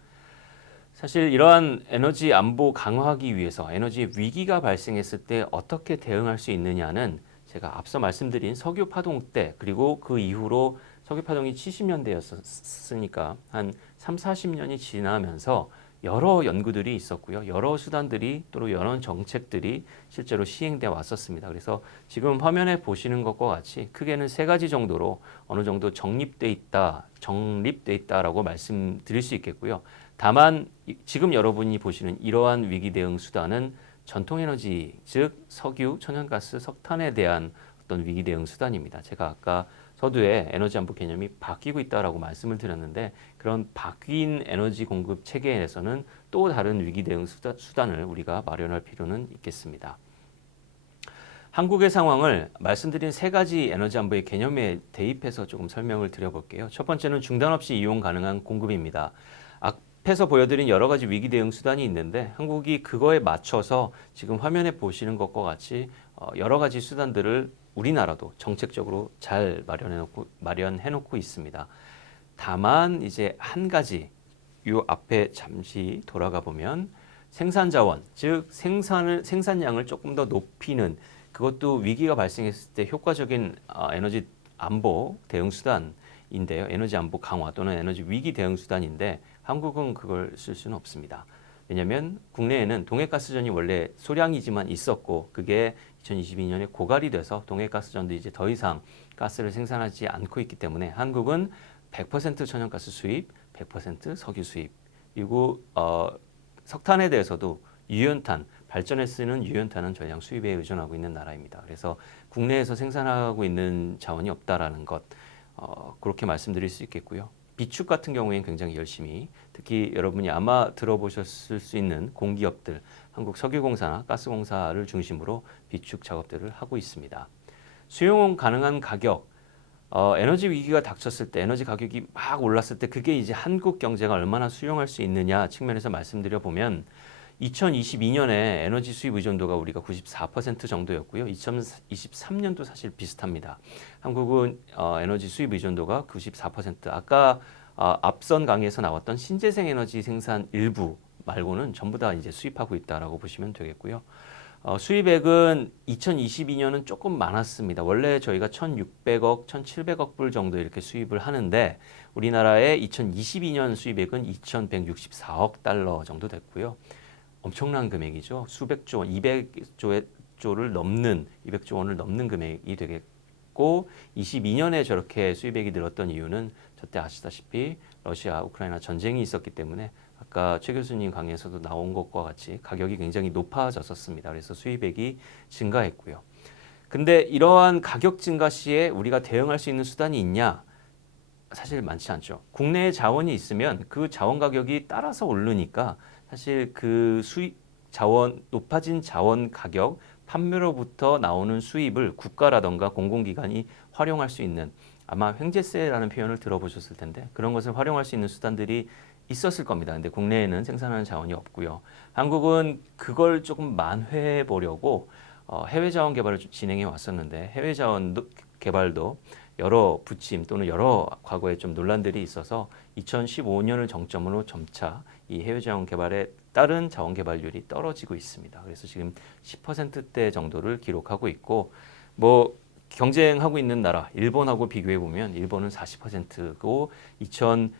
사실 이러한 에너지 안보 강화하기 위해서 에너지 위기가 발생했을 때 어떻게 대응할 수 있느냐는 제가 앞서 말씀드린 석유 파동 때 그리고 그 이후로 석유 파동이 70년대였으니까 한 3, 40년이 지나면서 여러 연구들이 있었고요. 여러 수단들이 또는 여러 정책들이 실제로 시행돼 왔었습니다. 그래서 지금 화면에 보시는 것과 같이 크게는 세 가지 정도로 어느 정도 정립돼 있다라고 말씀드릴 수 있겠고요. 다만 지금 여러분이 보시는 이러한 위기 대응 수단은 전통 에너지, 즉 석유, 천연가스, 석탄에 대한 어떤 위기 대응 수단입니다. 제가 아까 서두에 에너지 안보 개념이 바뀌고 있다라고 말씀을 드렸는데 그런 바뀐 에너지 공급 체계에서는 또 다른 위기 대응 수단을 우리가 마련할 필요는 있겠습니다. 한국의 상황을 말씀드린 세 가지 에너지 안보의 개념에 대입해서 조금 설명을 드려볼게요. 첫 번째는 중단 없이 이용 가능한 공급입니다. 앞에서 보여드린 여러 가지 위기 대응 수단이 있는데 한국이 그거에 맞춰서 지금 화면에 보시는 것과 같이 여러 가지 수단들을 우리나라도 정책적으로 잘 마련해놓고 있습니다. 다만 이제 한 가지 요 앞에 잠시 돌아가 보면 생산 자원, 즉 생산량을 조금 더 높이는 그것도 위기가 발생했을 때 효과적인 에너지 안보 대응 수단인데요. 에너지 안보 강화 또는 에너지 위기 대응 수단인데 한국은 그걸 쓸 수는 없습니다. 왜냐하면 국내에는 동해가스전이 원래 소량이지만 있었고 그게 2022년에 고갈이 돼서 동해가스전도 이제 더 이상 가스를 생산하지 않고 있기 때문에 한국은 100% 천연가스 수입, 100% 석유 수입 그리고 석탄에 대해서도 유연탄, 발전에 쓰는 유연탄은 전량 수입에 의존하고 있는 나라입니다. 그래서 국내에서 생산하고 있는 자원이 없다라는 것 그렇게 말씀드릴 수 있겠고요. 비축 같은 경우에는 굉장히 열심히 특히 여러분이 아마 들어보셨을 수 있는 공기업들 한국 석유공사나 가스공사를 중심으로 비축 작업들을 하고 있습니다. 수용 가능한 가격 에너지 위기가 닥쳤을 때 에너지 가격이 막 올랐을 때 그게 이제 한국 경제가 얼마나 수용할 수 있느냐 측면에서 말씀드려 보면 2022년에 에너지 수입 의존도가 우리가 94% 정도였고요. 2023년도 사실 비슷합니다. 한국은 에너지 수입 의존도가 94%. 아까 앞선 강의에서 나왔던 신재생 에너지 생산 일부 말고는 전부 다 이제 수입하고 있다라고 보시면 되겠고요. 수입액은 2022년은 조금 많았습니다. 원래 저희가 1,600억, 1,700억 불 정도 이렇게 수입을 하는데 우리나라의 2022년 수입액은 2,164억 달러 정도 됐고요. 엄청난 금액이죠. 수백조 원, 200조를 넘는 200조 원을 넘는 금액이 되겠고 22년에 저렇게 수입액이 늘었던 이유는 저때 아시다시피 러시아 우크라이나 전쟁이 있었기 때문에 아까 최 교수님 강의에서도 나온 것과 같이 가격이 굉장히 높아졌었습니다. 그래서 수입액이 증가했고요. 근데 이러한 가격 증가 시에 우리가 대응할 수 있는 수단이 있냐? 사실 많지 않죠. 국내에 자원이 있으면 그 자원 가격이 따라서 오르니까 사실 그 높아진 자원 가격, 판매로부터 나오는 수입을 국가라던가 공공기관이 활용할 수 있는 아마 횡재세라는 표현을 들어보셨을 텐데 그런 것을 활용할 수 있는 수단들이 있었을 겁니다. 근데 국내에는 생산하는 자원이 없고요. 한국은 그걸 조금 만회해 보려고 해외 자원 개발을 진행해 왔었는데 해외 자원 개발도 여러 부침 또는 여러 과거에 좀 논란들이 있어서 2015년을 정점으로 점차 이 해외 자원 개발에 따른 자원 개발률이 떨어지고 있습니다. 그래서 지금 10%대 정도를 기록하고 있고 뭐 경쟁하고 있는 나라 일본하고 비교해 보면 일본은 40%고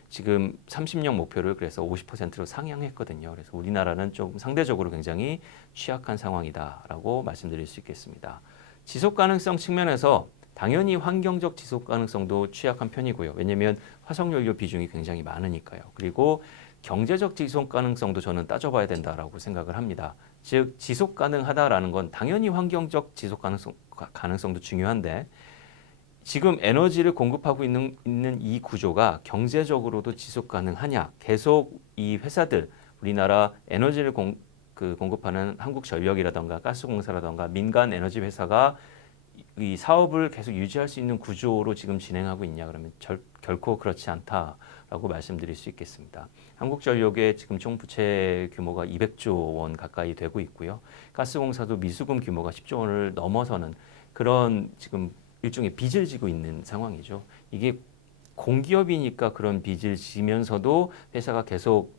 지금 30년 목표를 그래서 50%로 상향했거든요. 그래서 우리나라는 좀 상대적으로 굉장히 취약한 상황이다라고 말씀드릴 수 있겠습니다. 지속 가능성 측면에서 당연히 환경적 지속 가능성도 취약한 편이고요. 왜냐하면 화석연료 비중이 굉장히 많으니까요. 그리고 경제적 지속 가능성도 저는 따져봐야 된다라고 생각을 합니다. 즉 지속 가능하다라는 건 당연히 환경적 지속 가능성도 중요한데 지금 에너지를 공급하고 있는 이 구조가 경제적으로도 지속 가능하냐? 계속 이 회사들 우리나라 에너지를 공급하는 한국전력이라던가 가스공사라던가 민간 에너지 회사가 이 사업을 계속 유지할 수 있는 구조로 지금 진행하고 있냐 그러면 결코 그렇지 않다라고 말씀드릴 수 있겠습니다. 한국전력의 지금 총 부채 규모가 200조 원 가까이 되고 있고요. 가스공사도 미수금 규모가 10조 원을 넘어서는 그런 지금 일종의 빚을 지고 있는 상황이죠. 이게 공기업이니까 그런 빚을 지면서도 회사가 계속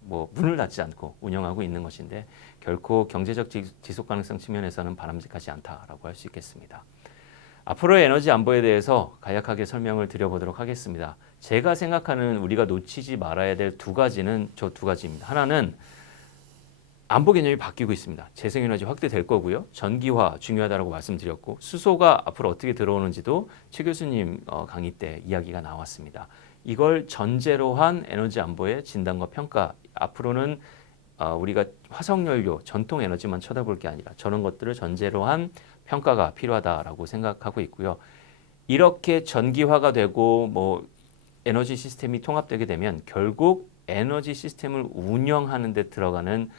뭐 문을 닫지 않고 운영하고 있는 것인데 결코 경제적 지속 가능성 측면에서는 바람직하지 않다라고 할 수 있겠습니다. 앞으로의 에너지 안보에 대해서 간략하게 설명을 드려보도록 하겠습니다. 제가 생각하는 우리가 놓치지 말아야 될 두 가지는 저 두 가지입니다. 하나는 안보 개념이 바뀌고 있습니다. 재생에너지 확대될 거고요. 전기화 중요하다고 말씀드렸고 수소가 앞으로 어떻게 들어오는지도 최 교수님 강의 때 이야기가 나왔습니다. 이걸 전제로 한 에너지 안보의 진단과 평가 앞으로는 우리가 화석연료 전통 에너지만 쳐다볼 게 아니라 저런 것들을 전제로 한 평가가 필요하다라고 생각하고 있고요. 이렇게 전기화가 되고 뭐 에너지 시스템이 통합되게 되면 결국 에너지 시스템을 운영하는 데 들어가는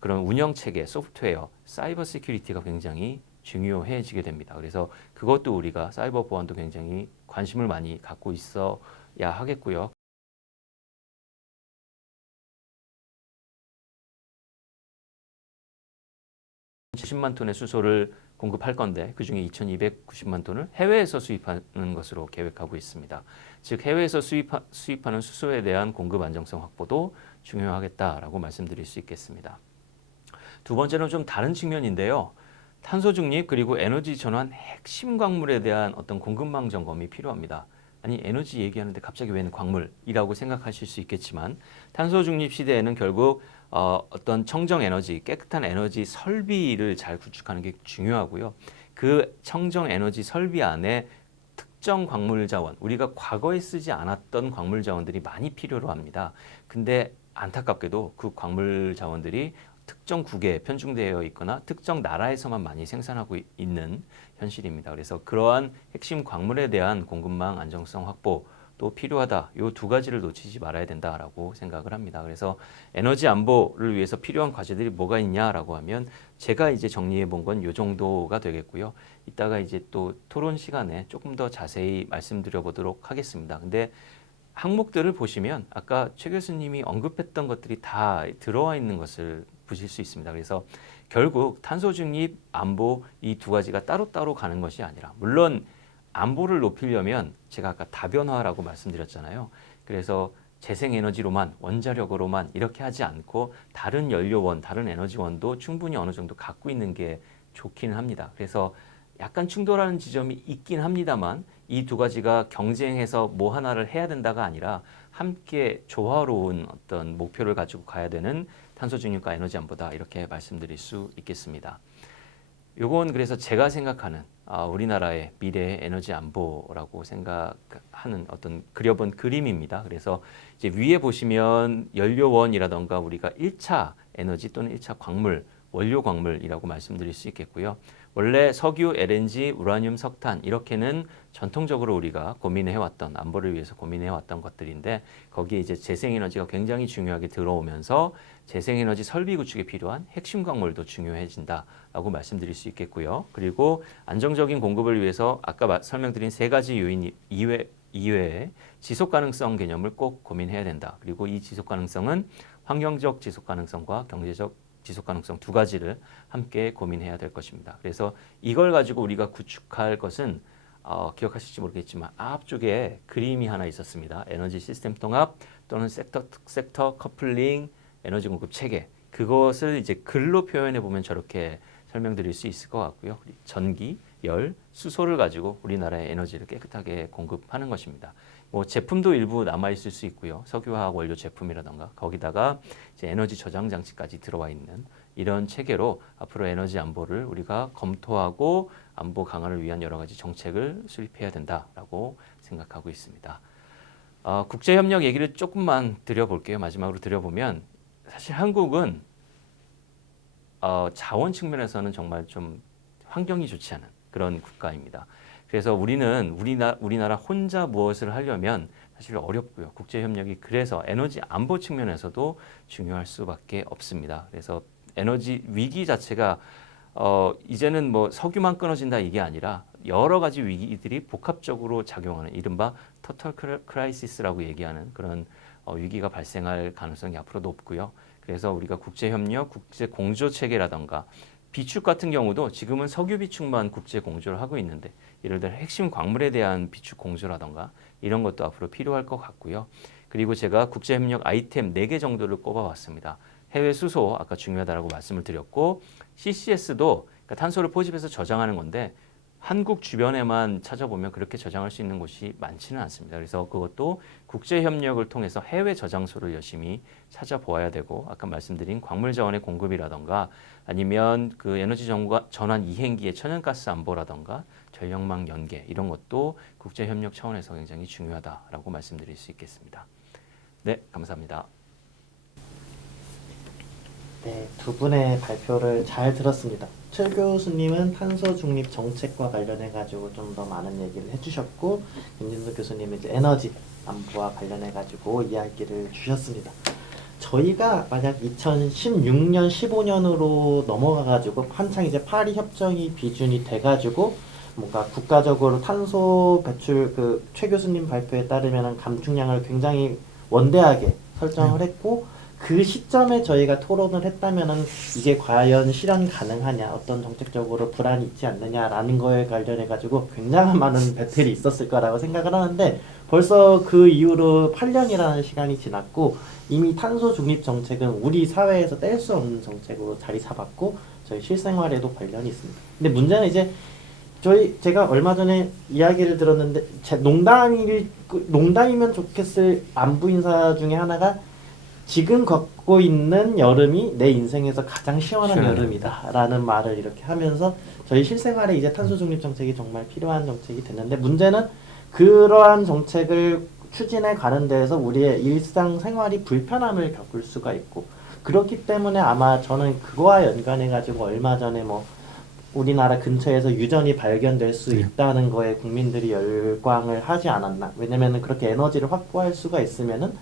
그런 운영 체계, 소프트웨어, 사이버 시큐리티가 굉장히 중요해지게 됩니다. 그래서 그것도 우리가 사이버 보안도 굉장히 관심을 많이 갖고 있어야 하겠고요. (70만) 톤의 수소를 공급할 건데 그중에 2,290만 톤을 해외에서 수입하는 것으로 계획하고 있습니다. 즉 해외에서 수입하는 수소에 대한 공급 안정성 확보도 중요하겠다라고 말씀드릴 수 있겠습니다. 두 번째는 좀 다른 측면인데요. 탄소 중립 그리고 에너지 전환 핵심 광물에 대한 어떤 공급망 점검이 필요합니다. 아니 에너지 얘기하는데 갑자기 웬 광물이라고 생각하실 수 있겠지만 탄소 중립 시대에는 결국 어떤 청정 에너지, 깨끗한 에너지 설비를 잘 구축하는 게 중요하고요. 그 청정 에너지 설비 안에 특정 광물 자원, 우리가 과거에 쓰지 않았던 광물 자원들이 많이 필요로 합니다. 근데 안타깝게도 그 광물 자원들이 특정 국에 편중되어 있거나 특정 나라에서만 많이 생산하고 있는 현실입니다. 그래서 그러한 핵심 광물에 대한 공급망 안정성 확보도 필요하다. 이 두 가지를 놓치지 말아야 된다라고 생각을 합니다. 그래서 에너지 안보를 위해서 필요한 과제들이 뭐가 있냐라고 하면 제가 이제 정리해 본 건 이 정도가 되겠고요. 이따가 이제 또 토론 시간에 조금 더 자세히 말씀드려 보도록 하겠습니다. 근데 항목들을 보시면 아까 최 교수님이 언급했던 것들이 다 들어와 있는 것을 보실 수 있습니다. 그래서 결국 탄소 중립, 안보 이 두 가지가 따로따로 가는 것이 아니라 물론 안보를 높이려면 제가 아까 다변화라고 말씀드렸잖아요. 그래서 재생에너지로만 원자력으로만 이렇게 하지 않고 다른 연료원, 다른 에너지원도 충분히 어느 정도 갖고 있는 게 좋기는 합니다. 그래서 약간 충돌하는 지점이 있긴 합니다만 이 두 가지가 경쟁해서 뭐 하나를 해야 된다가 아니라 함께 조화로운 어떤 목표를 가지고 가야 되는 탄소 중립과 에너지 안보다 이렇게 말씀드릴 수 있겠습니다. 요건 그래서 제가 생각하는 우리나라의 미래의 에너지 안보라고 생각하는 어떤 그려본 그림입니다. 그래서 이제 위에 보시면 연료원이라던가 우리가 1차 에너지 또는 1차 광물, 원료 광물이라고 말씀드릴 수 있겠고요. 원래 석유, LNG, 우라늄, 석탄 이렇게는 전통적으로 우리가 고민해왔던 안보를 위해서 고민해왔던 것들인데 거기에 이제 재생에너지가 굉장히 중요하게 들어오면서 재생에너지 설비 구축에 필요한 핵심 광물도 중요해진다라고 말씀드릴 수 있겠고요. 그리고 안정적인 공급을 위해서 아까 설명드린 세 가지 요인 이외에 지속 가능성 개념을 꼭 고민해야 된다. 그리고 이 지속 가능성은 환경적 지속 가능성과 경제적 지속 가능성 두 가지를 함께 고민해야 될 것입니다. 그래서 이걸 가지고 우리가 구축할 것은 기억하실지 모르겠지만 앞쪽에 그림이 하나 있었습니다. 에너지 시스템 통합 또는 섹터 커플링 에너지 공급 체계. 그것을 이제 글로 표현해 보면 저렇게 설명드릴 수 있을 것 같고요. 전기, 열, 수소를 가지고 우리나라의 에너지를 깨끗하게 공급하는 것입니다. 뭐 제품도 일부 남아 있을 수 있고요. 석유화학 원료 제품이라던가 거기다가 이제 에너지 저장 장치까지 들어와 있는 이런 체계로 앞으로 에너지 안보를 우리가 검토하고 안보 강화를 위한 여러 가지 정책을 수립해야 된다라고 생각하고 있습니다. 국제협력 얘기를 조금만 드려볼게요. 마지막으로 드려보면 사실 한국은 자원 측면에서는 정말 좀 환경이 좋지 않은 그런 국가입니다. 그래서 우리는 우리나라 혼자 무엇을 하려면 사실 어렵고요. 국제 협력이 그래서 에너지 안보 측면에서도 중요할 수밖에 없습니다. 그래서 에너지 위기 자체가 이제는 뭐 석유만 끊어진다 이게 아니라 여러 가지 위기들이 복합적으로 작용하는 이른바 터털 크라이시스라고 얘기하는 그런 위기가 발생할 가능성이 앞으로 높고요. 그래서 우리가 국제 협력, 국제 공조 체계라던가 비축 같은 경우도 지금은 석유 비축만 국제 공조를 하고 있는데 예를 들어 핵심 광물에 대한 비축 공조라던가 이런 것도 앞으로 필요할 것 같고요. 그리고 제가 국제 협력 아이템 4개 정도를 꼽아봤습니다. 해외 수소 아까 중요하다라고 말씀을 드렸고 CCS도 그러니까 탄소를 포집해서 저장하는 건데 한국 주변에만 찾아보면 그렇게 저장할 수 있는 곳이 많지는 않습니다. 그래서 그것도 국제 협력을 통해서 해외 저장소를 열심히 찾아보아야 되고 아까 말씀드린 광물 자원의 공급이라던가 아니면 그 에너지 전환 이행기의 천연가스 안보라던가 전력망 연계 이런 것도 국제 협력 차원에서 굉장히 중요하다라고 말씀드릴 수 있겠습니다. 네, 감사합니다. 네, 두 분의 발표를 잘 들었습니다. 최 교수님은 탄소 중립 정책과 관련해 가지고 좀 더 많은 얘기를 해주셨고, 김진수 교수님은 이제 에너지 안보와 관련해 가지고 이야기를 주셨습니다. 저희가 만약 2016년, 15년으로 넘어가 가지고 한창 이제 파리 협정이 비준이 돼 가지고 뭔가 국가적으로 탄소 배출 그 최 교수님 발표에 따르면 감축량을 굉장히 원대하게 설정을 했고 그 시점에 저희가 토론을 했다면은 이게 과연 실현 가능하냐, 어떤 정책적으로 불안이 있지 않느냐라는 거에 관련해 가지고 굉장한 많은 배틀이 있었을 거라고 생각을 하는데 벌써 그 이후로 8년이라는 시간이 지났고 이미 탄소 중립 정책은 우리 사회에서 뗄 수 없는 정책으로 자리 잡았고 저희 실생활에도 관련이 있습니다. 근데 문제는 이제 제가 얼마 전에 이야기를 들었는데 농담이면 좋겠을 안부 인사 중에 하나가 지금 겪고 있는 여름이 내 인생에서 가장 시원한 여름이다라는 말을 이렇게 하면서 저희 실생활에 이제 탄소 중립 정책이 정말 필요한 정책이 됐는데 문제는 그러한 정책을 추진해 가는 데에서 우리의 일상 생활이 불편함을 겪을 수가 있고 그렇기 때문에 아마 저는 그거와 연관해 가지고 얼마 전에 뭐 우리나라 근처에서 유전이 발견될 수 있다는 거에 국민들이 열광을 하지 않았나. 왜냐면은 그렇게 에너지를 확보할 수가 있으면은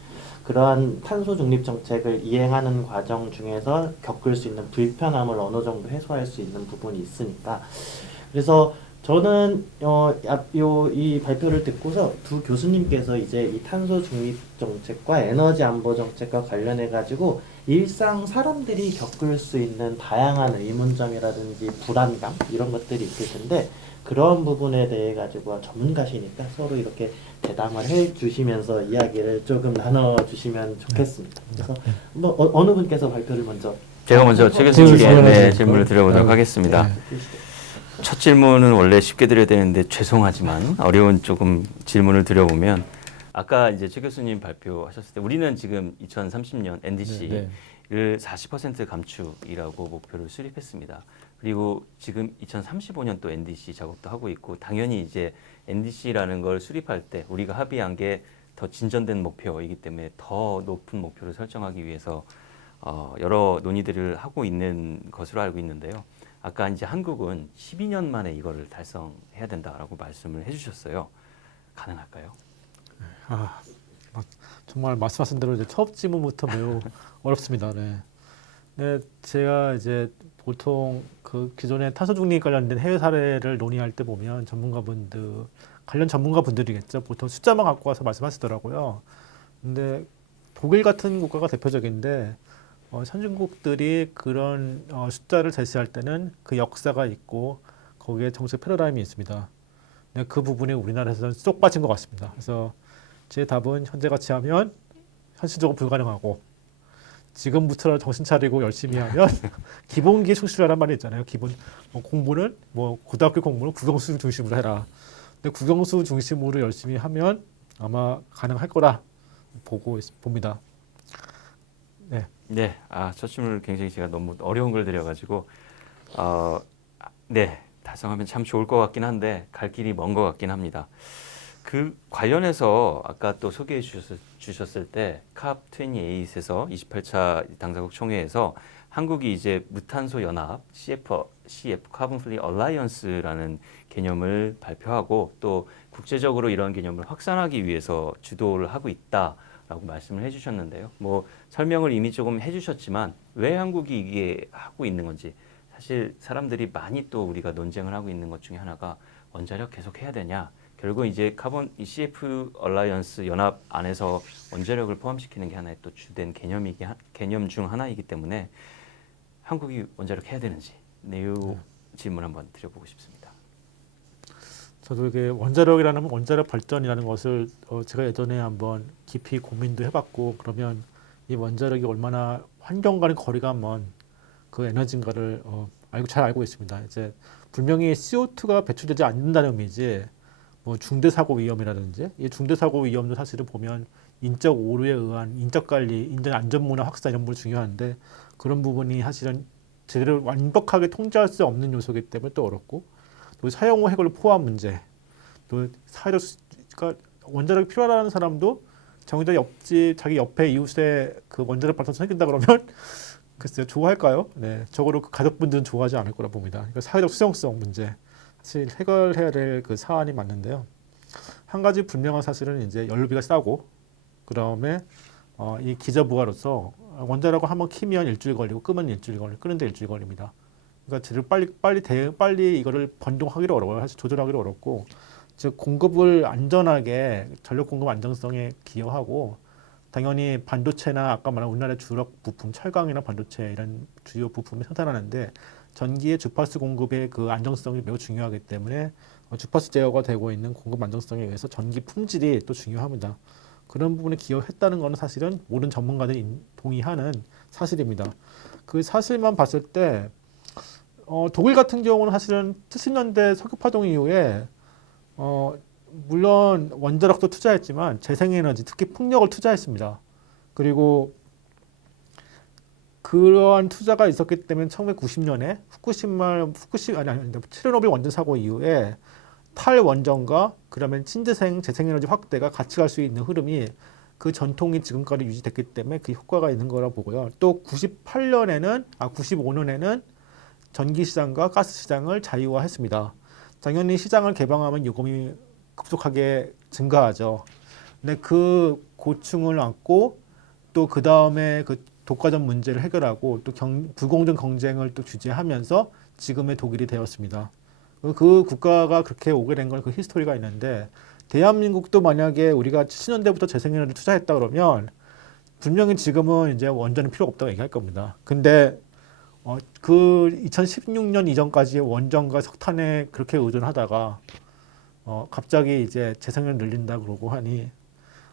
그러한 탄소 중립 정책을 이행하는 과정 중에서 겪을 수 있는 불편함을 어느 정도 해소할 수 있는 부분이 있으니까. 그래서 저는 이 발표를 듣고서 두 교수님께서 이제 이 탄소 중립 정책과 에너지 안보 정책과 관련해 가지고 일상 사람들이 겪을 수 있는 다양한 의문점이라든지 불안감 이런 것들이 있을 텐데 그런 부분에 대해 가지고 전문가시니까 서로 이렇게 대담을 해 주시면서 이야기를 조금 나눠 주시면 좋겠습니다. 그래서 뭐 어느 분께서 발표를 먼저 제가 먼저 최 교수님께 질문을 드려보도록 하겠습니다. 첫 질문은 원래 쉽게 드려야 되는데 죄송하지만 어려운 조금 질문을 드려보면 아까 이제 최 교수님 발표하셨을 때 우리는 지금 2030년 NDC를 40% 감축이라고 목표를 수립했습니다. 그리고 지금 2035년 또 NDC 작업도 하고 있고 당연히 이제 NDC라는 걸 수립할 때 우리가 합의한 게 더 진전된 목표이기 때문에 더 높은 목표를 설정하기 위해서 여러 논의들을 하고 있는 것으로 알고 있는데요. 아까 이제 한국은 12년 만에 이거를 달성해야 된다라고 말씀을 해주셨어요. 가능할까요? 정말 말씀하신 대로 이제 첫 질문부터 매우 어렵습니다. 네. 네, 제가 이제 보통 그 기존의 탄소 중립 관련된 해외 사례를 논의할 때 보면 관련 전문가분들이겠죠. 보통 숫자만 갖고 와서 말씀하시더라고요. 근데 독일 같은 국가가 대표적인데 선진국들이 그런 숫자를 제시할 때는 그 역사가 있고 거기에 정책 패러다임이 있습니다. 네, 그 부분이 우리나라에서는 쏙 빠진 것 같습니다. 그래서 제 답은 현재같이 하면 현실적으로 불가능하고 지금부터 정신 차리고 열심히 하면 기본기에 충실하란 말이 있잖아요. 기본 공부는 고등학교 공부는 국영수 중심으로 해라. 근데 국영수 중심으로 열심히 하면 아마 가능할 거라 봅니다. 네. 네, 첫 질문을 굉장히 제가 너무 어려운 걸 드려가지고 네, 달성하면 참 좋을 것 같긴 한데 갈 길이 먼 것 같긴 합니다. 그 관련해서 아까 또 소개해 주셨을 때 COP28에서 28차 당사국 총회에서 한국이 이제 무탄소 연합 CF 카본 프리 얼라이언스라는 개념을 발표하고 또 국제적으로 이런 개념을 확산하기 위해서 주도를 하고 있다라고 말씀을 해주셨는데요. 뭐 설명을 이미 조금 해주셨지만 왜 한국이 이게 하고 있는 건지 사실 사람들이 많이 또 우리가 논쟁을 하고 있는 것 중에 하나가 원자력 계속 해야 되냐. 결국 이제 이 CF 얼라이언스 연합 안에서 원자력을 포함시키는 게 하나의 또 주된 개념 중 하나이기 때문에 한국이 원자력 해야 되는지 내용 질문 한번 드려보고 싶습니다. 저도 이게 원자력이라는 원자력 발전이라는 것을 제가 예전에 한번 깊이 고민도 해봤고 그러면 이 원자력이 얼마나 환경과의 거리가 먼 그 에너지인가를 잘 알고 있습니다. 이제 분명히 CO2가 배출되지 않는다는 의미지 뭐 중대 사고 위험이라든지 이 중대 사고 위험도 사실은 보면 인적 오류에 의한 인적 관리, 인적 안전 문화 확산 이런 부분이 중요한데 그런 부분이 사실은 제대로 완벽하게 통제할 수 없는 요소이기 때문에 또 어렵고 또 사용 후 해결 포함 문제 또 사회적 그러니까 원자력이 필요하다는 사람도 정의적 옆집 자기 옆에 이웃에 그 원자력 발전소 생긴다 그러면 글쎄요 좋아할까요? 네, 적어도 그 가족분들은 좋아하지 않을 거라 봅니다. 그러니까 사회적 수용성 문제 사실 해결해야 될 그 사안이 맞는데요. 한 가지 분명한 사실은 이제 연료비가 싸고 그 다음에 이 기저부하로서 원자력을 한번 키면 일주일 걸리고 끄면 일주일 걸리고 끄는데 일주일 걸립니다. 그러니까 제대로 빨리 이거를 변동하기도 어려워요. 사실 조절하기도 어렵고 즉 공급을 안전하게 전력 공급 안정성에 기여하고 당연히 반도체나 아까 말한 우리나라의 주력 부품 철강이나 반도체 이런 주요 부품을 생산하는데 전기의 주파수 공급의 그 안정성이 매우 중요하기 때문에 주파수 제어가 되고 있는 공급 안정성에 의해서 전기 품질이 또 중요합니다. 그런 부분에 기여했다는 것은 사실은 모든 전문가들이 동의하는 사실입니다. 그 사실만 봤을 때 독일 같은 경우는 사실은 70년대 석유파동 이후에 물론 원자력도 투자했지만 재생에너지 특히 풍력을 투자했습니다. 그리고 그러한 투자가 있었기 때문에 1990년에 체르노빌 원전 사고 이후에 탈원전과 그러면 친재생 재생에너지 확대가 같이 갈 수 있는 흐름이 그 전통이 지금까지 유지됐기 때문에 그 효과가 있는 거라 보고요. 또 95년에는 전기 시장과 가스 시장을 자유화했습니다. 당연히 시장을 개방하면 요금이 급속하게 증가하죠. 근데 그 고충을 안고 또 그 다음에 그 독과점 문제를 해결하고 또 불공정 경쟁을 또 규제하면서 지금의 독일이 되었습니다. 그 국가가 그렇게 오게 된 건 그 히스토리가 있는데 대한민국도 만약에 우리가 70년대부터 재생에너지 투자했다 그러면 분명히 지금은 이제 원전은 필요 없다고 얘기할 겁니다. 근데 그 2016년 이전까지 원전과 석탄에 그렇게 의존하다가 갑자기 이제 재생을 늘린다 그러고 하니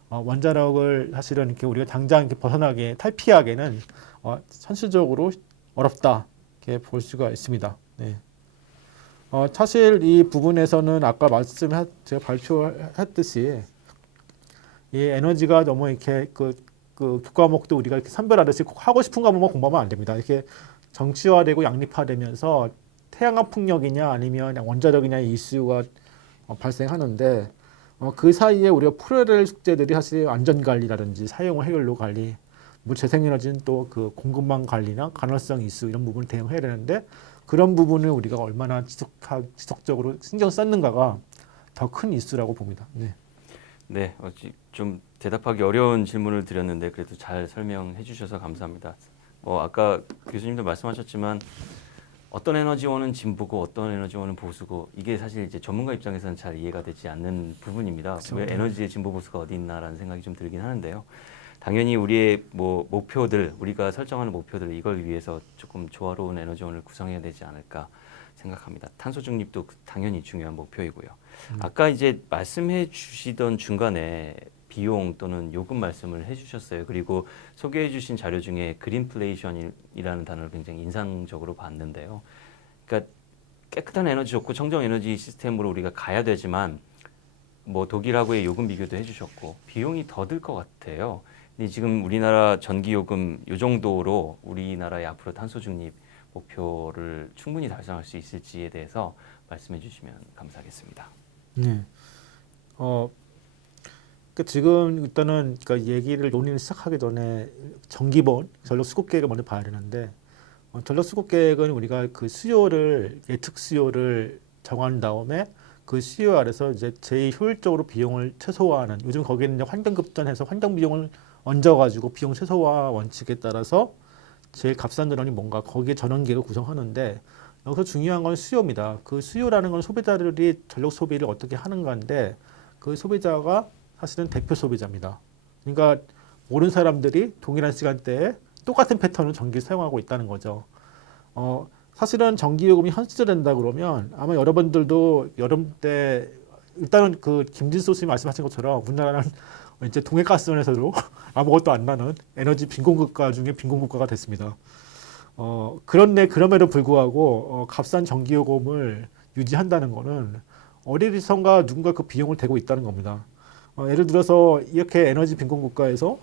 원자력을 사실은 이렇게 우리가 당장 이렇게 벗어나게 탈피하기는 현실적으로 어렵다 이렇게 볼 수가 있습니다. 네. 사실 이 부분에서는 아까 제가 발표했듯이 이 에너지가 너무 이렇게 그 교과목도 우리가 이렇게 선별하듯이 하고 싶은 과목만 공부하면 안 됩니다. 이렇게 정치화되고 양립화되면서 태양광 풍력이냐 아니면 원자력이냐 이슈가 발생하는데 그 사이에 우리가 풀어야 될 숙제들이 사실 안전관리라든지 사용 해결료 관리, 뭐 재생에너지는 또 그 공급망 관리나 간헐성 이슈 이런 부분을 대응해야 되는데 그런 부분을 우리가 얼마나 지속적으로 신경 썼는가가 더 큰 이슈라고 봅니다. 네. 네, 좀 대답하기 어려운 질문을 드렸는데 그래도 잘 설명해 주셔서 감사합니다. 아까 교수님도 말씀하셨지만 어떤 에너지원은 진보고 어떤 에너지원은 보수고 이게 사실 이제 전문가 입장에서는 잘 이해가 되지 않는 부분입니다. 그렇죠. 왜 에너지의 진보 보수가 어디 있나라는 생각이 좀 들긴 하는데요. 당연히 우리의 목표들, 우리가 설정하는 목표들 이걸 위해서 조금 조화로운 에너지원을 구성해야 되지 않을까 생각합니다. 탄소 중립도 당연히 중요한 목표이고요. 아까 이제 말씀해 주시던 중간에 비용 또는 요금 말씀을 해주셨어요. 그리고 소개해 주신 자료 중에 그린플레이션이라는 단어를 굉장히 인상적으로 봤는데요. 그러니까 깨끗한 에너지 좋고 청정 에너지 시스템으로 우리가 가야 되지만 독일하고의 요금 비교도 해주셨고 비용이 더 들 것 같아요. 근데 지금 우리나라 전기 요금 요 정도로 우리나라의 앞으로 탄소 중립 목표를 충분히 달성할 수 있을지에 대해서 말씀해 주시면 감사하겠습니다. 네. 그러니까 지금 일단은 그러니까 얘기를 논의를 시작하기 전에 전기본 전력 수급 계획을 먼저 봐야 되는데 전력 수급 계획은 우리가 그 수요를 예측 수요를 정한 다음에 그 수요 아래서 이제 제일 효율적으로 비용을 최소화하는 요즘 거기는 이제 환경 급전해서 환경 비용을 얹어가지고 비용 최소화 원칙에 따라서 제일 값싼 전원이 뭔가 거기에 전원계획을 구성하는데 여기서 중요한 건 수요입니다. 그 수요라는 건 소비자들이 전력 소비를 어떻게 하는가인데 그 소비자가 사실은 대표 소비자입니다. 그러니까 모든 사람들이 동일한 시간대에 똑같은 패턴으로 전기를 사용하고 있다는 거죠. 사실은 전기요금이 현실화된다 그러면 아마 여러분들도 여름 때 일단은 그 김진수 선생님 말씀하신 것처럼 우리나라는 이제 동해가스원에서도 아무것도 안 나는 에너지 빈곤국가 중에 빈곤국가가 됐습니다. 그런데 그럼에도 불구하고 값싼 전기요금을 유지한다는 거는 어디선가 누군가 그 비용을 대고 있다는 겁니다. 예를 들어서 이렇게 에너지 빈곤국가에서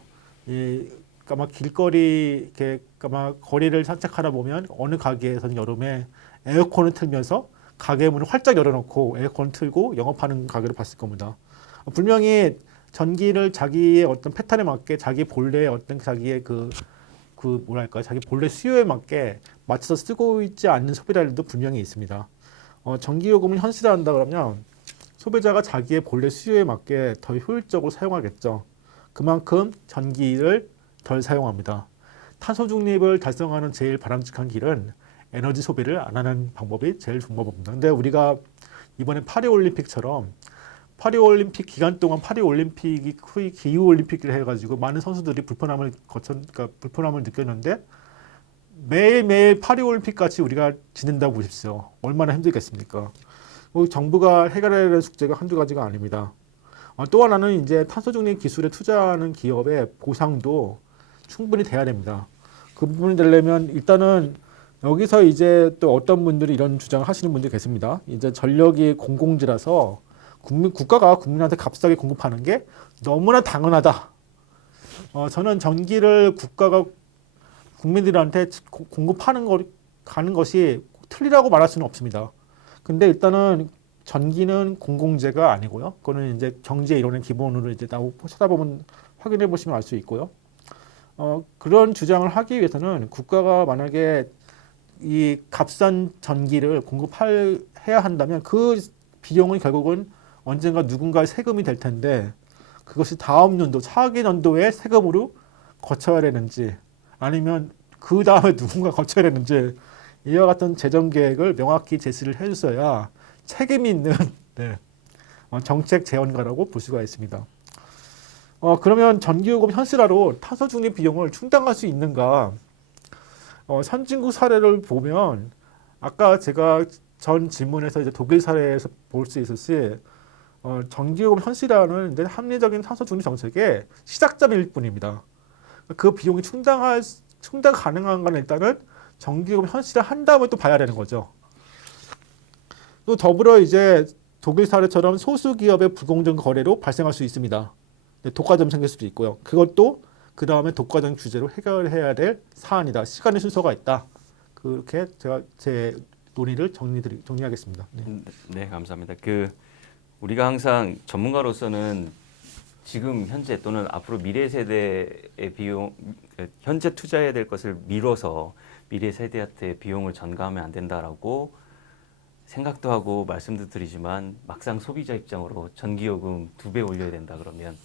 아마 길거리 이렇게 아마 거리를 산책하다 보면 어느 가게에서는 여름에 에어컨을 틀면서 가게 문을 활짝 열어놓고 에어컨을 틀고 영업하는 가게를 봤을 겁니다. 분명히 전기를 자기의 어떤 패턴에 맞게 자기 본래의 어떤 자기의 그 뭐랄까 자기 본래 수요에 맞게 맞춰서 쓰고 있지 않는 소비자들도 분명히 있습니다. 전기요금을 현실화한다 그러면 소비자가 자기의 본래 수요에 맞게 더 효율적으로 사용하겠죠. 그만큼 전기를 덜 사용합니다. 탄소 중립을 달성하는 제일 바람직한 길은 에너지 소비를 안 하는 방법이 제일 좋은 방법입니다. 근데 우리가 이번에 파리올림픽처럼 파리올림픽 기간 동안 파리올림픽이 거의 기후올림픽을 해가지고 많은 선수들이 그러니까 불편함을 느꼈는데 매일매일 파리올림픽 같이 우리가 지낸다고 보십시오. 얼마나 힘들겠습니까? 정부가 해결해야 할 숙제가 한두 가지가 아닙니다. 또 하나는 이제 탄소 중립 기술에 투자하는 기업의 보상도 충분히 돼야 됩니다. 그 부분이 되려면 일단은 여기서 이제 또 어떤 분들이 이런 주장을 하시는 분들이 계십니다. 이제 전력이 공공지라서 국가가 국민한테 값싸게 공급하는 게 너무나 당연하다. 저는 전기를 국가가 국민들한테 공급하는 가는 것이 틀리라고 말할 수는 없습니다. 근데 일단은 전기는 공공재가 아니고요. 그거는 이제 경제 이론의 기본으로 이제 찾아보면 확인해 보시면 알 수 있고요. 그런 주장을 하기 위해서는 국가가 만약에 이 값싼 전기를 해야 한다면 그 비용은 결국은 언젠가 누군가의 세금이 될 텐데 그것이 다음 연도, 차기 연도에 세금으로 거쳐야 되는지 아니면 그 다음에 누군가 거쳐야 되는지 이와 같은 재정 계획을 명확히 제시를 해주셔야 책임이 있는 정책 재원가라고 볼 수가 있습니다. 그러면 전기요금 현실화로 탄소 중립 비용을 충당할 수 있는가? 선진국 사례를 보면 아까 제가 전 질문에서 이제 독일 사례에서 볼 수 있었지 전기요금 현실화는 이제 합리적인 탄소 중립 정책의 시작점일 뿐입니다. 그 비용이 충당 가능한 건 일단은 전기요금 현실화 한 다음에 또 봐야 되는 거죠. 또 더불어 이제 독일 사례처럼 소수 기업의 불공정 거래로 발생할 수 있습니다. 독과점 생길 수도 있고요. 그것도 그 다음에 독과점 규제로 해결해야 될 사안이다. 시간의 순서가 있다. 그렇게 제가 제 논의를 정리하겠습니다. 네, 감사합니다. 우리가 항상 전문가로서는 지금 현재 또는 앞으로 미래 세대의 비용, 현재 투자해야 될 것을 미뤄서 미래 세대한테 비용을 전가하면 안 된다라고 생각도 하고 말씀도 드리지만 막상 소비자 입장으로 전기요금 2배 올려야 된다 그러면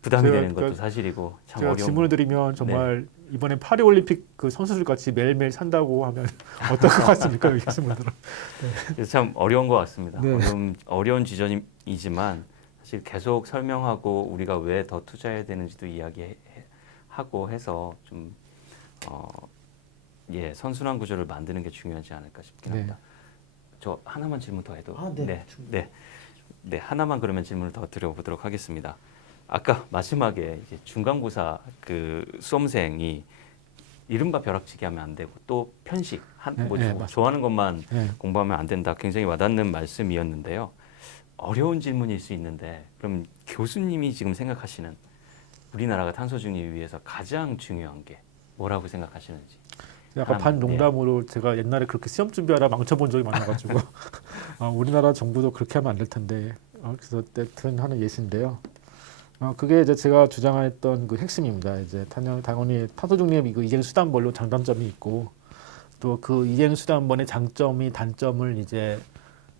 부담이 되는 것도 사실이고 참 제가 어려운. 질문을 드리면 정말 이번에 파리올림픽 그 선수들 같이 매일매일 산다고 하면 어떨 것 같습니까? 여기 질문들은. 그래서 참 어려운 것 같습니다. 네. 어려운 지점이지만 사실 계속 설명하고 우리가 왜 더 투자해야 되는지도 이야기하고 해서 좀 선순환 구조를 만드는 게 중요하지 않을까 싶긴 합니다. 저 하나만 질문 더 해도 네, 하나만 그러면 질문을 더 드려보도록 하겠습니다. 아까 마지막에 이제 중간고사 그 수험생이 이른바 벼락치기 하면 안 되고 또 편식 좋아하는 것만 공부하면 안 된다. 굉장히 와닿는 말씀이었는데요. 어려운 질문일 수 있는데 그럼 교수님이 지금 생각하시는 우리나라가 탄소 중립을 위해서 가장 중요한 게 뭐라고 생각하시는지. 약간 반농담으로 제가 옛날에 그렇게 시험 준비하다 망쳐본 적이 많아가지고 우리나라 정부도 그렇게 하면 안 될 텐데 그래서 때튼 하는 예시인데요. 그게 이제 제가 주장했던 그 핵심입니다. 이제 당연히 탄소 중립 이거 이행 수단별로 장단점이 있고 또 그 이행 수단번의 장점이 단점을 이제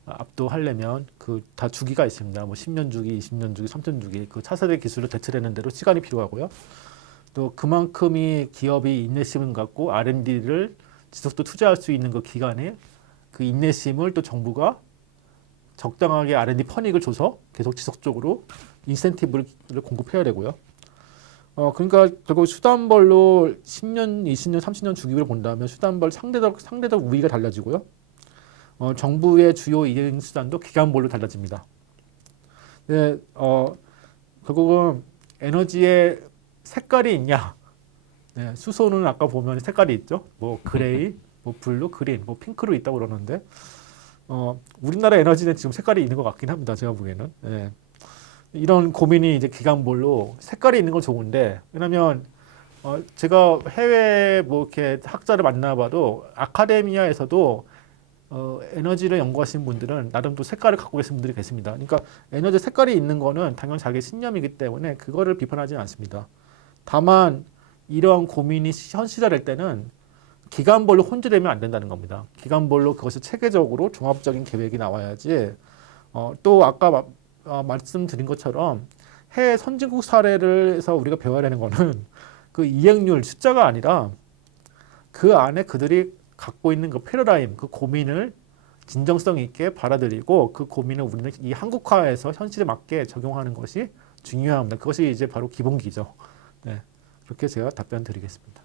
압도하려면 그 다 주기가 있습니다. 뭐 10년 주기, 20년 주기, 30년 주기 그 차세대 기술로 대체되는 대로 시간이 필요하고요. 또 그만큼이 기업이 인내심을 갖고 R&D를 지속도 투자할 수 있는 그 기간에 그 인내심을 또 정부가 적당하게 R&D 퍼닉을 줘서 계속 지속적으로 인센티브를 공급해야 되고요. 그러니까 결국 수단별로 10년, 20년, 30년 주기를 본다면 수단별 상대적 우위가 달라지고요. 정부의 주요 이행 수단도 기간별로 달라집니다. 네, 결국은 에너지에 색깔이 있냐? 네, 수소는 아까 보면 색깔이 있죠. 뭐 그레이, 뭐 블루, 그린, 뭐 핑크로 있다고 그러는데 우리나라 에너지는 지금 색깔이 있는 것 같긴 합니다. 제가 보기에는. 네. 이런 고민이 이제 기간별로 색깔이 있는 건 좋은데 왜냐면 제가 해외 뭐 이렇게 학자를 만나봐도 아카데미아에서도 에너지를 연구하시는 분들은 나름 또 색깔을 갖고 계신 분들이 계십니다. 그러니까 에너지 색깔이 있는 거는 당연히 자기 신념이기 때문에 그거를 비판하지는 않습니다. 다만 이런 고민이 현실화될 때는 기간별로 혼재되면 안 된다는 겁니다. 기간별로 그것이 체계적으로 종합적인 계획이 나와야지. 또 아까 말씀드린 것처럼 해외 선진국 사례를 해서 우리가 배워야 되는 거는 그 이행률 숫자가 아니라 그 안에 그들이 갖고 있는 그 패러다임, 그 고민을 진정성 있게 받아들이고 그 고민을 우리는 이 한국화해서 현실에 맞게 적용하는 것이 중요합니다. 그것이 이제 바로 기본기죠. 네, 그렇게 제가 답변 드리겠습니다.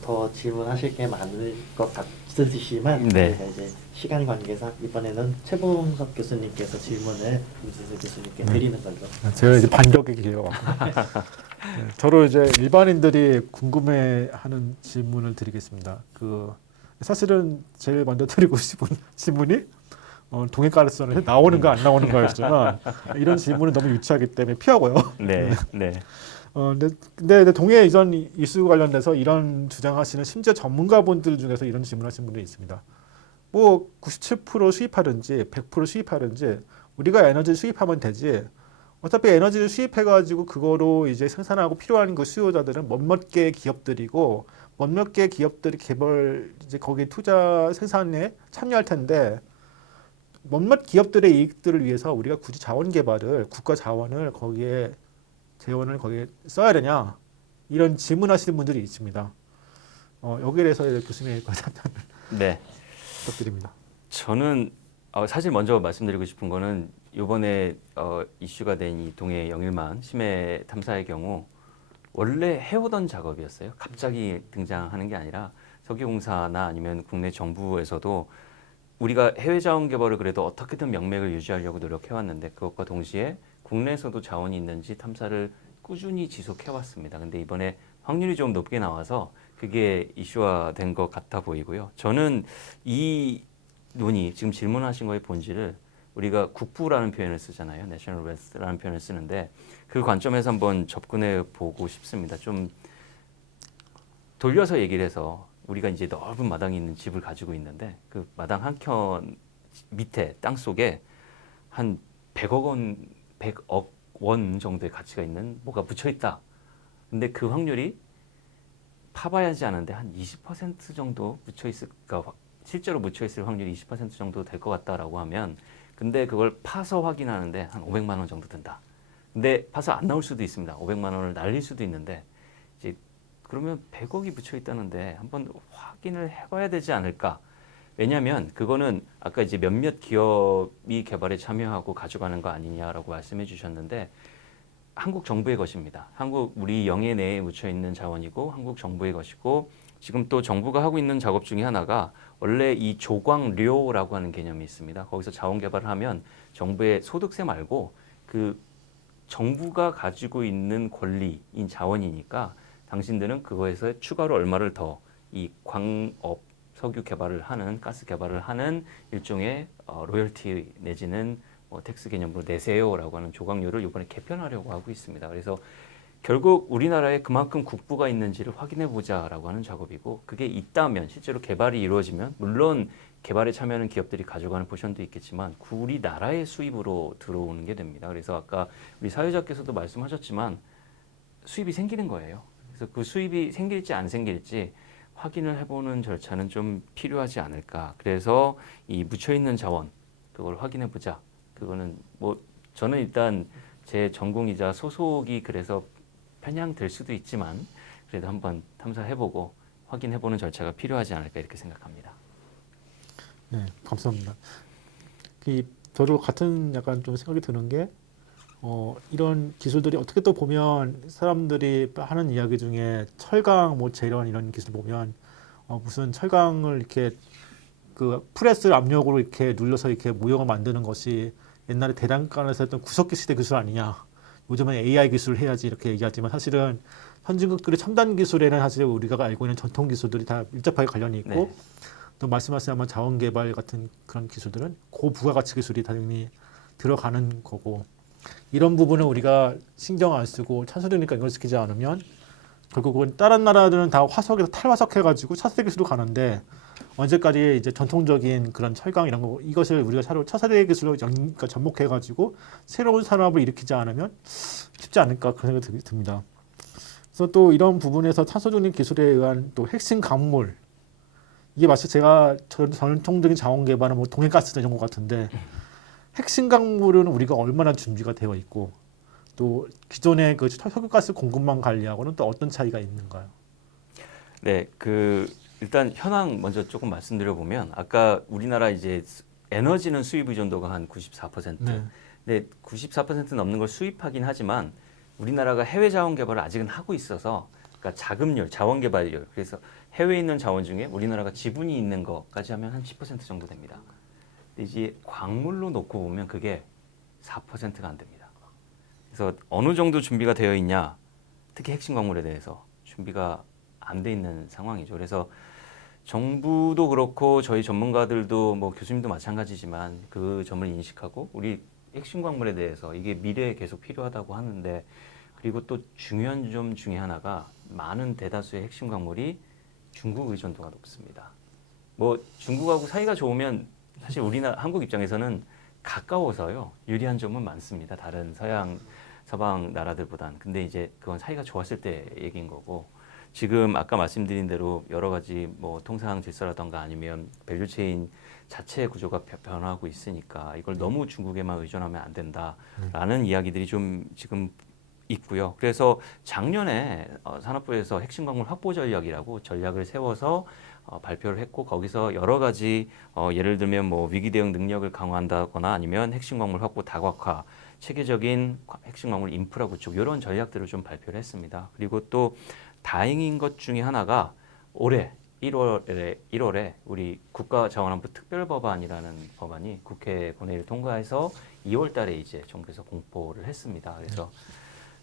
더 질문하실 게 많을 것 같으시지만 네. 저희가 이제 시간 관계상 이번에는 최봉석 교수님께서 질문을 김진수 교수님께 드리는 걸로. 제가 이제 반격의 기회가 왔고 네, 저로 이제 일반인들이 궁금해하는 질문을 드리겠습니다. 그 사실은 제일 먼저 드리고 싶은 질문이 동해가르선에 나오는 거 안 나오는 거였지만 이런 질문은 너무 유치하기 때문에 피하고요. 네, 네. 근데 동해 이전 이슈 관련돼서 이런 주장하시는 심지어 전문가분들 중에서 이런 질문하시는 분들이 있습니다. 뭐 97% 수입하든지 100% 수입하든지 우리가 에너지 수입하면 되지. 어차피 에너지를 수입해가지고 그거로 이제 생산하고 필요한 그 수요자들은 몇몇 개 기업들이고 몇몇 개 기업들이 개발 이제 거기 투자 생산에 참여할 텐데 몇몇 기업들의 이익들을 위해서 우리가 굳이 자원 개발을 국가 자원을 거기에 재원을 거기에 써야 되냐 이런 질문하시는 분들이 있습니다. 여기에 대해서 교수님의 답변을 네. 부탁드립니다. 저는 사실 먼저 말씀드리고 싶은 거는 이번에 이슈가 된 이 동해 영일만 심해 탐사의 경우 원래 해오던 작업이었어요. 갑자기 등장하는 게 아니라 석유공사나 아니면 국내 정부에서도 우리가 해외 자원 개발을 그래도 어떻게든 명맥을 유지하려고 노력해왔는데 그것과 동시에 국내에서도 자원이 있는지 탐사를 꾸준히 지속해왔습니다. 근데 이번에 확률이 좀 높게 나와서 그게 이슈화된 것 같아 보이고요. 저는 이 논의, 지금 질문하신 거의 본질을 우리가 국부라는 표현을 쓰잖아요. National Wealth라는 표현을 쓰는데 그 관점에서 한번 접근해 보고 싶습니다. 좀 돌려서 얘기를 해서 우리가 이제 넓은 마당이 있는 집을 가지고 있는데 그 마당 한 켠 밑에 땅 속에 한 100억 원 정도의 가치가 있는 뭐가 묻혀 있다. 근데 그 확률이 파봐야 하지 않은데 한 20% 정도 묻혀 있을까, 실제로 묻혀 있을 확률이 20% 정도 될 것 같다라고 하면, 근데 그걸 파서 확인하는데 한 500만 원 정도 든다. 근데 파서 안 나올 수도 있습니다. 500만 원을 날릴 수도 있는데, 이제 그러면 100억이 묻혀 있다는데 한번 확인을 해봐야 되지 않을까? 왜냐하면 그거는 아까 이제 몇몇 기업이 개발에 참여하고 가져가는 거 아니냐라고 말씀해 주셨는데, 한국 정부의 것입니다. 우리 영해 내에 묻혀 있는 자원이고 한국 정부의 것이고, 지금 또 정부가 하고 있는 작업 중에 하나가 원래 이 조광료라고 하는 개념이 있습니다. 거기서 자원 개발을 하면 정부의 소득세 말고 그 정부가 가지고 있는 권리인 자원이니까 당신들은 그거에서 추가로 얼마를 더 이 광업 석유 개발을 하는, 가스 개발을 하는 일종의 로열티 내지는 텍스 개념으로 내세요라고 하는 조광료를 이번에 개편하려고 하고 있습니다. 그래서 결국 우리나라에 그만큼 국부가 있는지를 확인해 보자라고 하는 작업이고, 그게 있다면 실제로 개발이 이루어지면 물론 개발에 참여하는 기업들이 가져가는 포션도 있겠지만 우리나라의 수입으로 들어오는 게 됩니다. 그래서 아까 우리 사회자께서도 말씀하셨지만 수입이 생기는 거예요. 그래서 그 수입이 생길지 안 생길지 확인을 해보는 절차는 좀 필요하지 않을까. 그래서 이 묻혀 있는 자원 그걸 확인해 보자. 그거는 뭐 저는 일단 제 전공이자 소속이 그래서 편향될 수도 있지만 그래도 한번 탐사해보고 확인해보는 절차가 필요하지 않을까 이렇게 생각합니다. 네, 감사합니다. 저도 같은 약간 좀 생각이 드는 게 이런 기술들이 어떻게 또 보면 사람들이 하는 이야기 중에 철강 뭐 재련 이런 기술 보면 무슨 철강을 이렇게 그 프레스 압력으로 이렇게 눌러서 이렇게 모형을 만드는 것이 옛날에 대량간에서 했던 구석기 시대 기술 아니냐. 요즘은 AI 기술을 해야지 이렇게 얘기하지만 사실은 선진국들의 첨단 기술에는 사실 우리가 알고 있는 전통 기술들이 다 밀접하게 관련이 있고 네. 또 말씀하신 아마 자원 개발 같은 그런 기술들은 고부가가치 기술이 당연히 들어가는 거고 이런 부분을 우리가 신경 안 쓰고 차세대니까 연결시키지 않으면 결국은 다른 나라들은 다 화석에서 탈화석해가지고 차세대 기술로 가는데 언제까지 이제 전통적인 그런 철강 이런 거 이것을 우리가 차세대 기술로 그러니까 접목해가지고 새로운 산업을 일으키지 않으면 쉽지 않을까 그런 생각이 듭니다. 그래서 또 이런 부분에서 탄소 중립 기술에 의한 또 핵심 강물 이게 마치 제가 전통적인 자원 개발은 뭐 동해가스 이런 것 같은데 핵심 강물은 우리가 얼마나 준비가 되어 있고 또 기존의 그 석유가스 공급망 관리하고는 또 어떤 차이가 있는가요? 네, 일단 현황 먼저 조금 말씀드려 보면 아까 우리나라 이제 에너지는 수입 의존도가 한 94%. 네. 근데 94% 넘는 걸 수입하긴 하지만 우리나라가 해외 자원 개발을 아직은 하고 있어서 그러니까 자금률, 자원 개발률 그래서 해외에 있는 자원 중에 우리나라가 지분이 있는 것까지 하면 한 10% 정도 됩니다. 근데 이제 광물로 놓고 보면 그게 4%가 안 됩니다. 그래서 어느 정도 준비가 되어 있냐, 특히 핵심 광물에 대해서 준비가 안 돼 있는 상황이죠. 그래서 정부도 그렇고 저희 전문가들도 뭐 교수님도 마찬가지지만 그 점을 인식하고 우리 핵심 광물에 대해서 이게 미래에 계속 필요하다고 하는데 그리고 또 중요한 점 중에 하나가 많은 대다수의 핵심 광물이 중국 의존도가 높습니다. 뭐 중국하고 사이가 좋으면 사실 우리나라 한국 입장에서는 가까워서요 유리한 점은 많습니다. 다른 서방 나라들보단. 근데 이제 그건 사이가 좋았을 때 얘기인 거고 지금 아까 말씀드린 대로 여러 가지 뭐 통상 질서라던가 아니면 밸류체인 자체 구조가 변화하고 있으니까 이걸 너무 중국에만 의존하면 안 된다라는 이야기들이 좀 지금 있고요. 그래서 작년에 산업부에서 핵심 광물 확보 전략이라고 전략을 세워서 발표를 했고 거기서 여러 가지 예를 들면 뭐 위기 대응 능력을 강화한다거나 아니면 핵심 광물 확보 다각화, 체계적인 핵심 광물 인프라 구축 이런 전략들을 좀 발표를 했습니다. 그리고 또 다행인 것 중에 하나가 올해 1월에 우리 국가자원안보 특별법안이라는 법안이 국회 본회의를 통과해서 2월 달에 이제 정부에서 공포를 했습니다. 그래서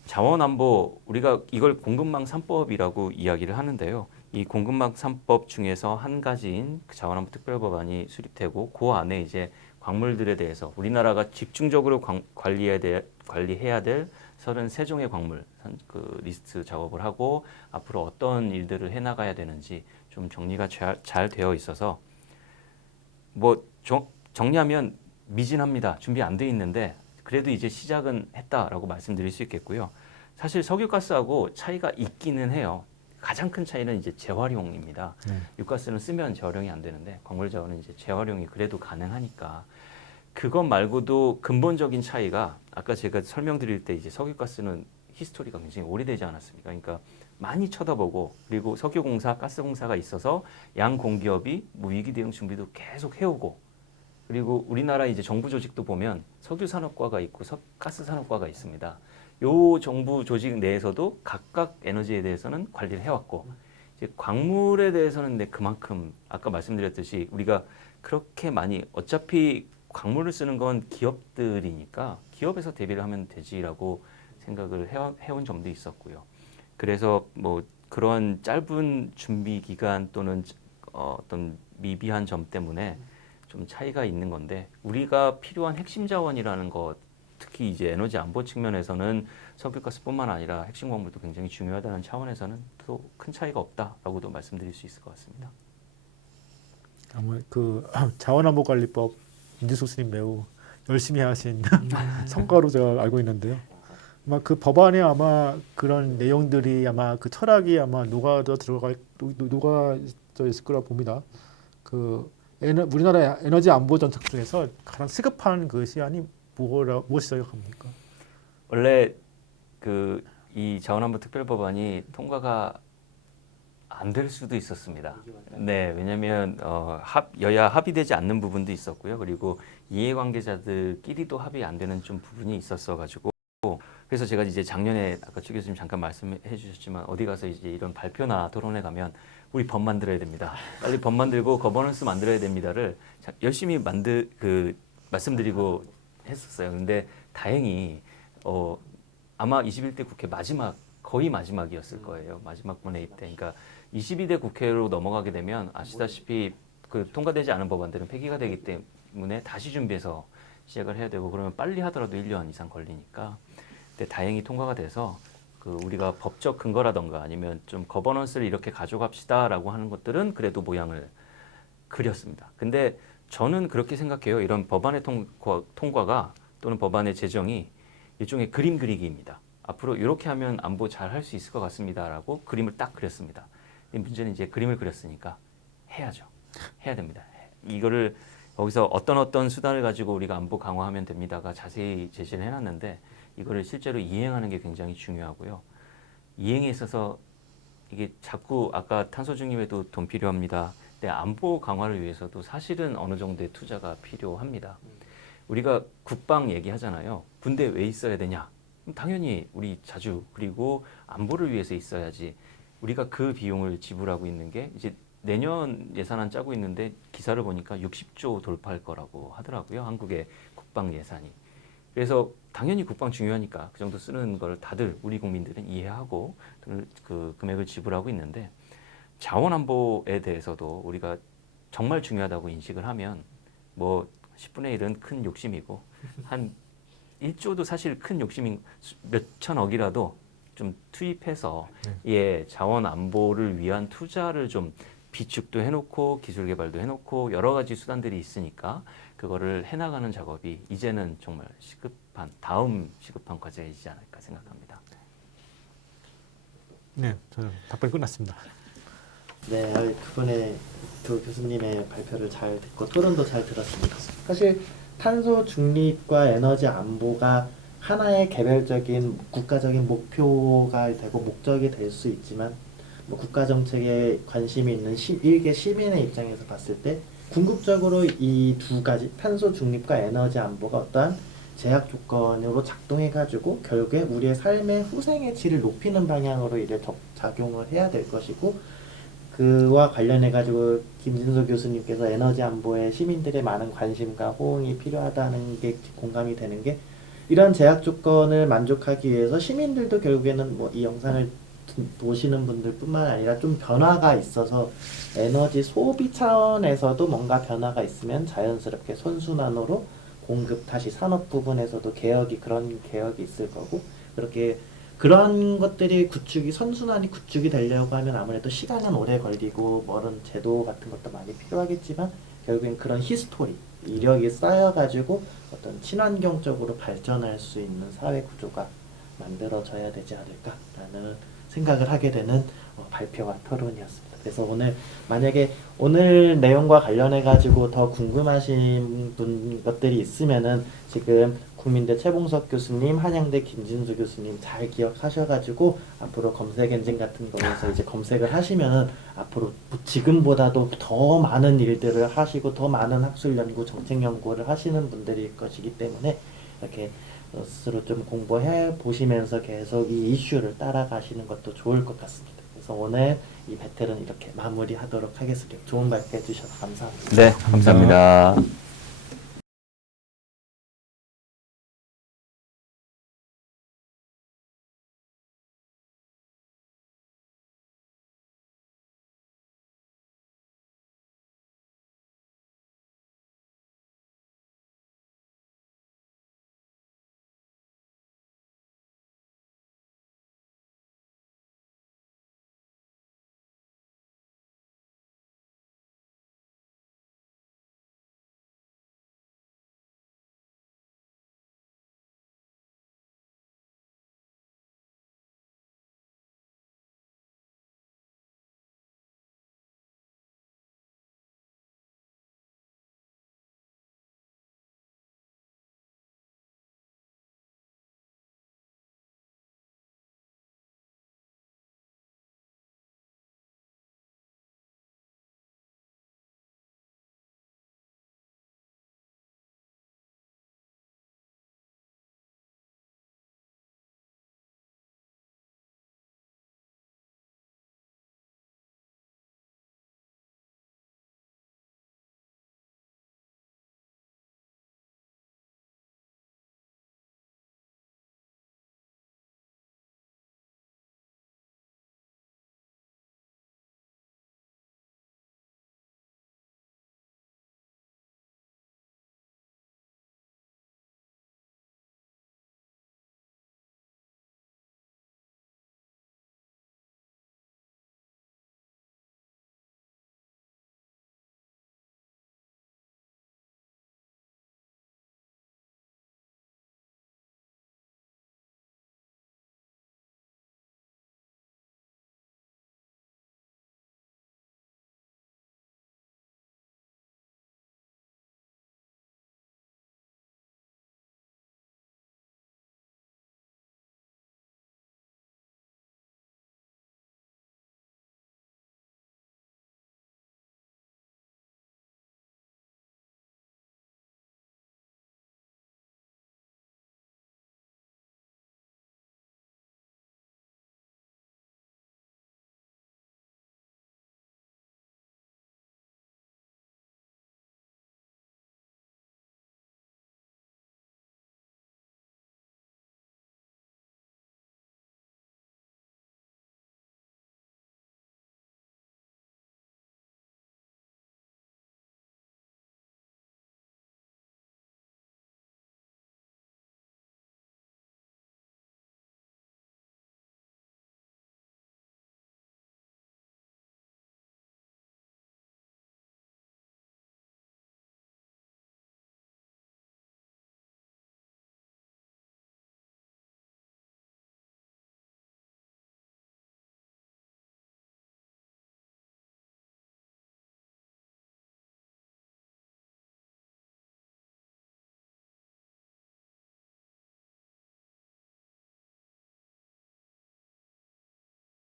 자원안보 우리가 이걸 공급망 3법이라고 이야기를 하는데요. 이 공급망 3법 중에서 한 가지인 그 자원안보 특별법안이 수립되고 그 안에 이제 광물들에 대해서 우리나라가 집중적으로 관리해야 될 33종의 광물 그 리스트 작업을 하고 앞으로 어떤 일들을 해나가야 되는지 좀 정리가 잘 되어 있어서 뭐 정리하면 미진합니다. 준비 안 돼 있는데 그래도 이제 시작은 했다라고 말씀드릴 수 있겠고요. 사실 석유가스하고 차이가 있기는 해요. 가장 큰 차이는 이제 재활용입니다. 육가스는 쓰면 재활용이 안 되는데 광물 자원은 이제 재활용이 그래도 가능하니까 그것 말고도 근본적인 차이가 아까 제가 설명드릴 때 이제 석유가스는 히스토리가 굉장히 오래되지 않았습니까? 그러니까 많이 쳐다보고 그리고 석유공사, 가스공사가 있어서 양 공기업이 뭐 위기 대응 준비도 계속 해오고 그리고 우리나라 이제 정부 조직도 보면 석유산업과가 있고 가스산업과가 있습니다. 요 정부 조직 내에서도 각각 에너지에 대해서는 관리를 해왔고 이제 광물에 대해서는 근데 그만큼 아까 말씀드렸듯이 우리가 그렇게 많이 어차피 광물을 쓰는 건 기업들이니까 기업에서 대비를 하면 되지라고 생각을 해온 점도 있었고요. 그래서 뭐 그런 짧은 준비 기간 또는 어떤 미비한 점 때문에 좀 차이가 있는 건데 우리가 필요한 핵심 자원이라는 것 특히 이제 에너지 안보 측면에서는 석유가스뿐만 아니라 핵심 광물도 굉장히 중요하다는 차원에서는 또 큰 차이가 없다라고도 말씀드릴 수 있을 것 같습니다. 아무 그 자원안보관리법 임진수 스님 매우 열심히 하신 성과로 제가 알고 있는데요. 아마 그 법안에 아마 그런 내용들이 아마 그 철학이 아마 녹아져 있을 거라 봅니다. 그 우리나라 에너지 안보 정책 중에서 가장 시급한 그 시안이 무엇이라고 생각합니까? 원래 그 이 자원안보 특별법안이 통과가 안 될 수도 있었습니다. 네, 왜냐하면 여야 합의되지 않는 부분도 있었고요. 그리고 이해관계자들끼리도 합의 안 되는 좀 부분이 있었어가지고 그래서 제가 이제 작년에 아까 최 교수님 잠깐 말씀해 주셨지만 어디 가서 이제 이런 발표나 토론회 가면 우리 법 만들어야 됩니다. 빨리 법 만들고 거버넌스 만들어야 됩니다를 열심히 말씀드리고 했었어요. 근데 다행히 아마 21대 국회 거의 마지막이었을 거예요. 마지막 본회의 때. 그러니까 22대 국회로 넘어가게 되면 아시다시피 그 통과되지 않은 법안들은 폐기가 되기 때문에 다시 준비해서 시작을 해야 되고 그러면 빨리 하더라도 1년 이상 걸리니까. 근데 다행히 통과가 돼서 그 우리가 법적 근거라던가 아니면 좀 거버넌스를 이렇게 가져갑시다라고 하는 것들은 그래도 모양을 그렸습니다. 근데 저는 그렇게 생각해요. 이런 법안의 통과가 또는 법안의 제정이 일종의 그림 그리기입니다. 앞으로 이렇게 하면 안보 잘 할 수 있을 것 같습니다라고 그림을 딱 그렸습니다. 문제는 이제 그림을 그렸으니까 해야죠. 해야 됩니다. 이거를 여기서 어떤 수단을 가지고 우리가 안보 강화하면 됩니다가 자세히 제시를 해놨는데 이거를 실제로 이행하는 게 굉장히 중요하고요. 이행에 있어서 이게 자꾸 아까 탄소 중립에도 돈 필요합니다. 근데 안보 강화를 위해서도 사실은 어느 정도의 투자가 필요합니다. 우리가 국방 얘기하잖아요. 군대 왜 있어야 되냐? 당연히 우리 자주 그리고 안보를 위해서 있어야지. 우리가 그 비용을 지불하고 있는 게 이제 내년 예산안 짜고 있는데 기사를 보니까 60조 돌파할 거라고 하더라고요. 한국의 국방 예산이. 그래서 당연히 국방 중요하니까 그 정도 쓰는 걸 다들 우리 국민들은 이해하고 그 금액을 지불하고 있는데 자원안보에 대해서도 우리가 정말 중요하다고 인식을 하면 뭐 10분의 1은 큰 욕심이고 한 1조도 사실 큰 욕심인 몇천억이라도 좀 투입해서 자원 안보를 위한 투자를 좀 비축도 해놓고 기술 개발도 해놓고 여러 가지 수단들이 있으니까 그거를 해나가는 작업이 이제는 정말 다음 시급한 과제이지 않을까 생각합니다. 네, 저는 답변이 끝났습니다. 네, 두 교수님의 발표를 잘 듣고 토론도 잘 들었습니다. 사실 탄소 중립과 에너지 안보가 하나의 개별적인 국가적인 목표가 되고 목적이 될 수 있지만 뭐 국가 정책에 관심이 있는 일개 시민의 입장에서 봤을 때 궁극적으로 이 두 가지 탄소 중립과 에너지 안보가 어떠한 제약 조건으로 작동해 가지고 결국에 우리의 삶의 후생의 질을 높이는 방향으로 이제 작용을 해야 될 것이고 그와 관련해 가지고 김진수 교수님께서 에너지 안보에 시민들의 많은 관심과 호응이 필요하다는 게 공감이 되는 게 이런 제약 조건을 만족하기 위해서 시민들도 결국에는 뭐 이 영상을 보시는 분들뿐만 아니라 좀 변화가 있어서 에너지 소비 차원에서도 뭔가 변화가 있으면 자연스럽게 선순환으로 공급 다시 산업 부분에서도 그런 개혁이 있을 거고 그렇게 그런 것들이 선순환이 구축이 되려고 하면 아무래도 시간은 오래 걸리고 뭐런 제도 같은 것도 많이 필요하겠지만 결국엔 그런 이력이 쌓여가지고 어떤 친환경적으로 발전할 수 있는 사회 구조가 만들어져야 되지 않을까라는 생각을 하게 되는 발표와 토론이었습니다. 그래서 만약에 오늘 내용과 관련해 가지고 더 궁금하신 것들이 있으면은 지금 국민대 최봉석 교수님, 한양대 김진수 교수님 잘 기억하셔가지고 앞으로 검색 엔진 같은 거에서 이제 검색을 하시면은 앞으로 지금보다도 더 많은 일들을 하시고 더 많은 학술 연구, 정책 연구를 하시는 분들일 것이기 때문에 이렇게 스스로 좀 공부해 보시면서 계속 이 이슈를 따라가시는 것도 좋을 것 같습니다. 그래서 오늘 이 배틀은 이렇게 마무리하도록 하겠습니다. 좋은 발표해 주셔서 감사합니다. 네, 감사합니다.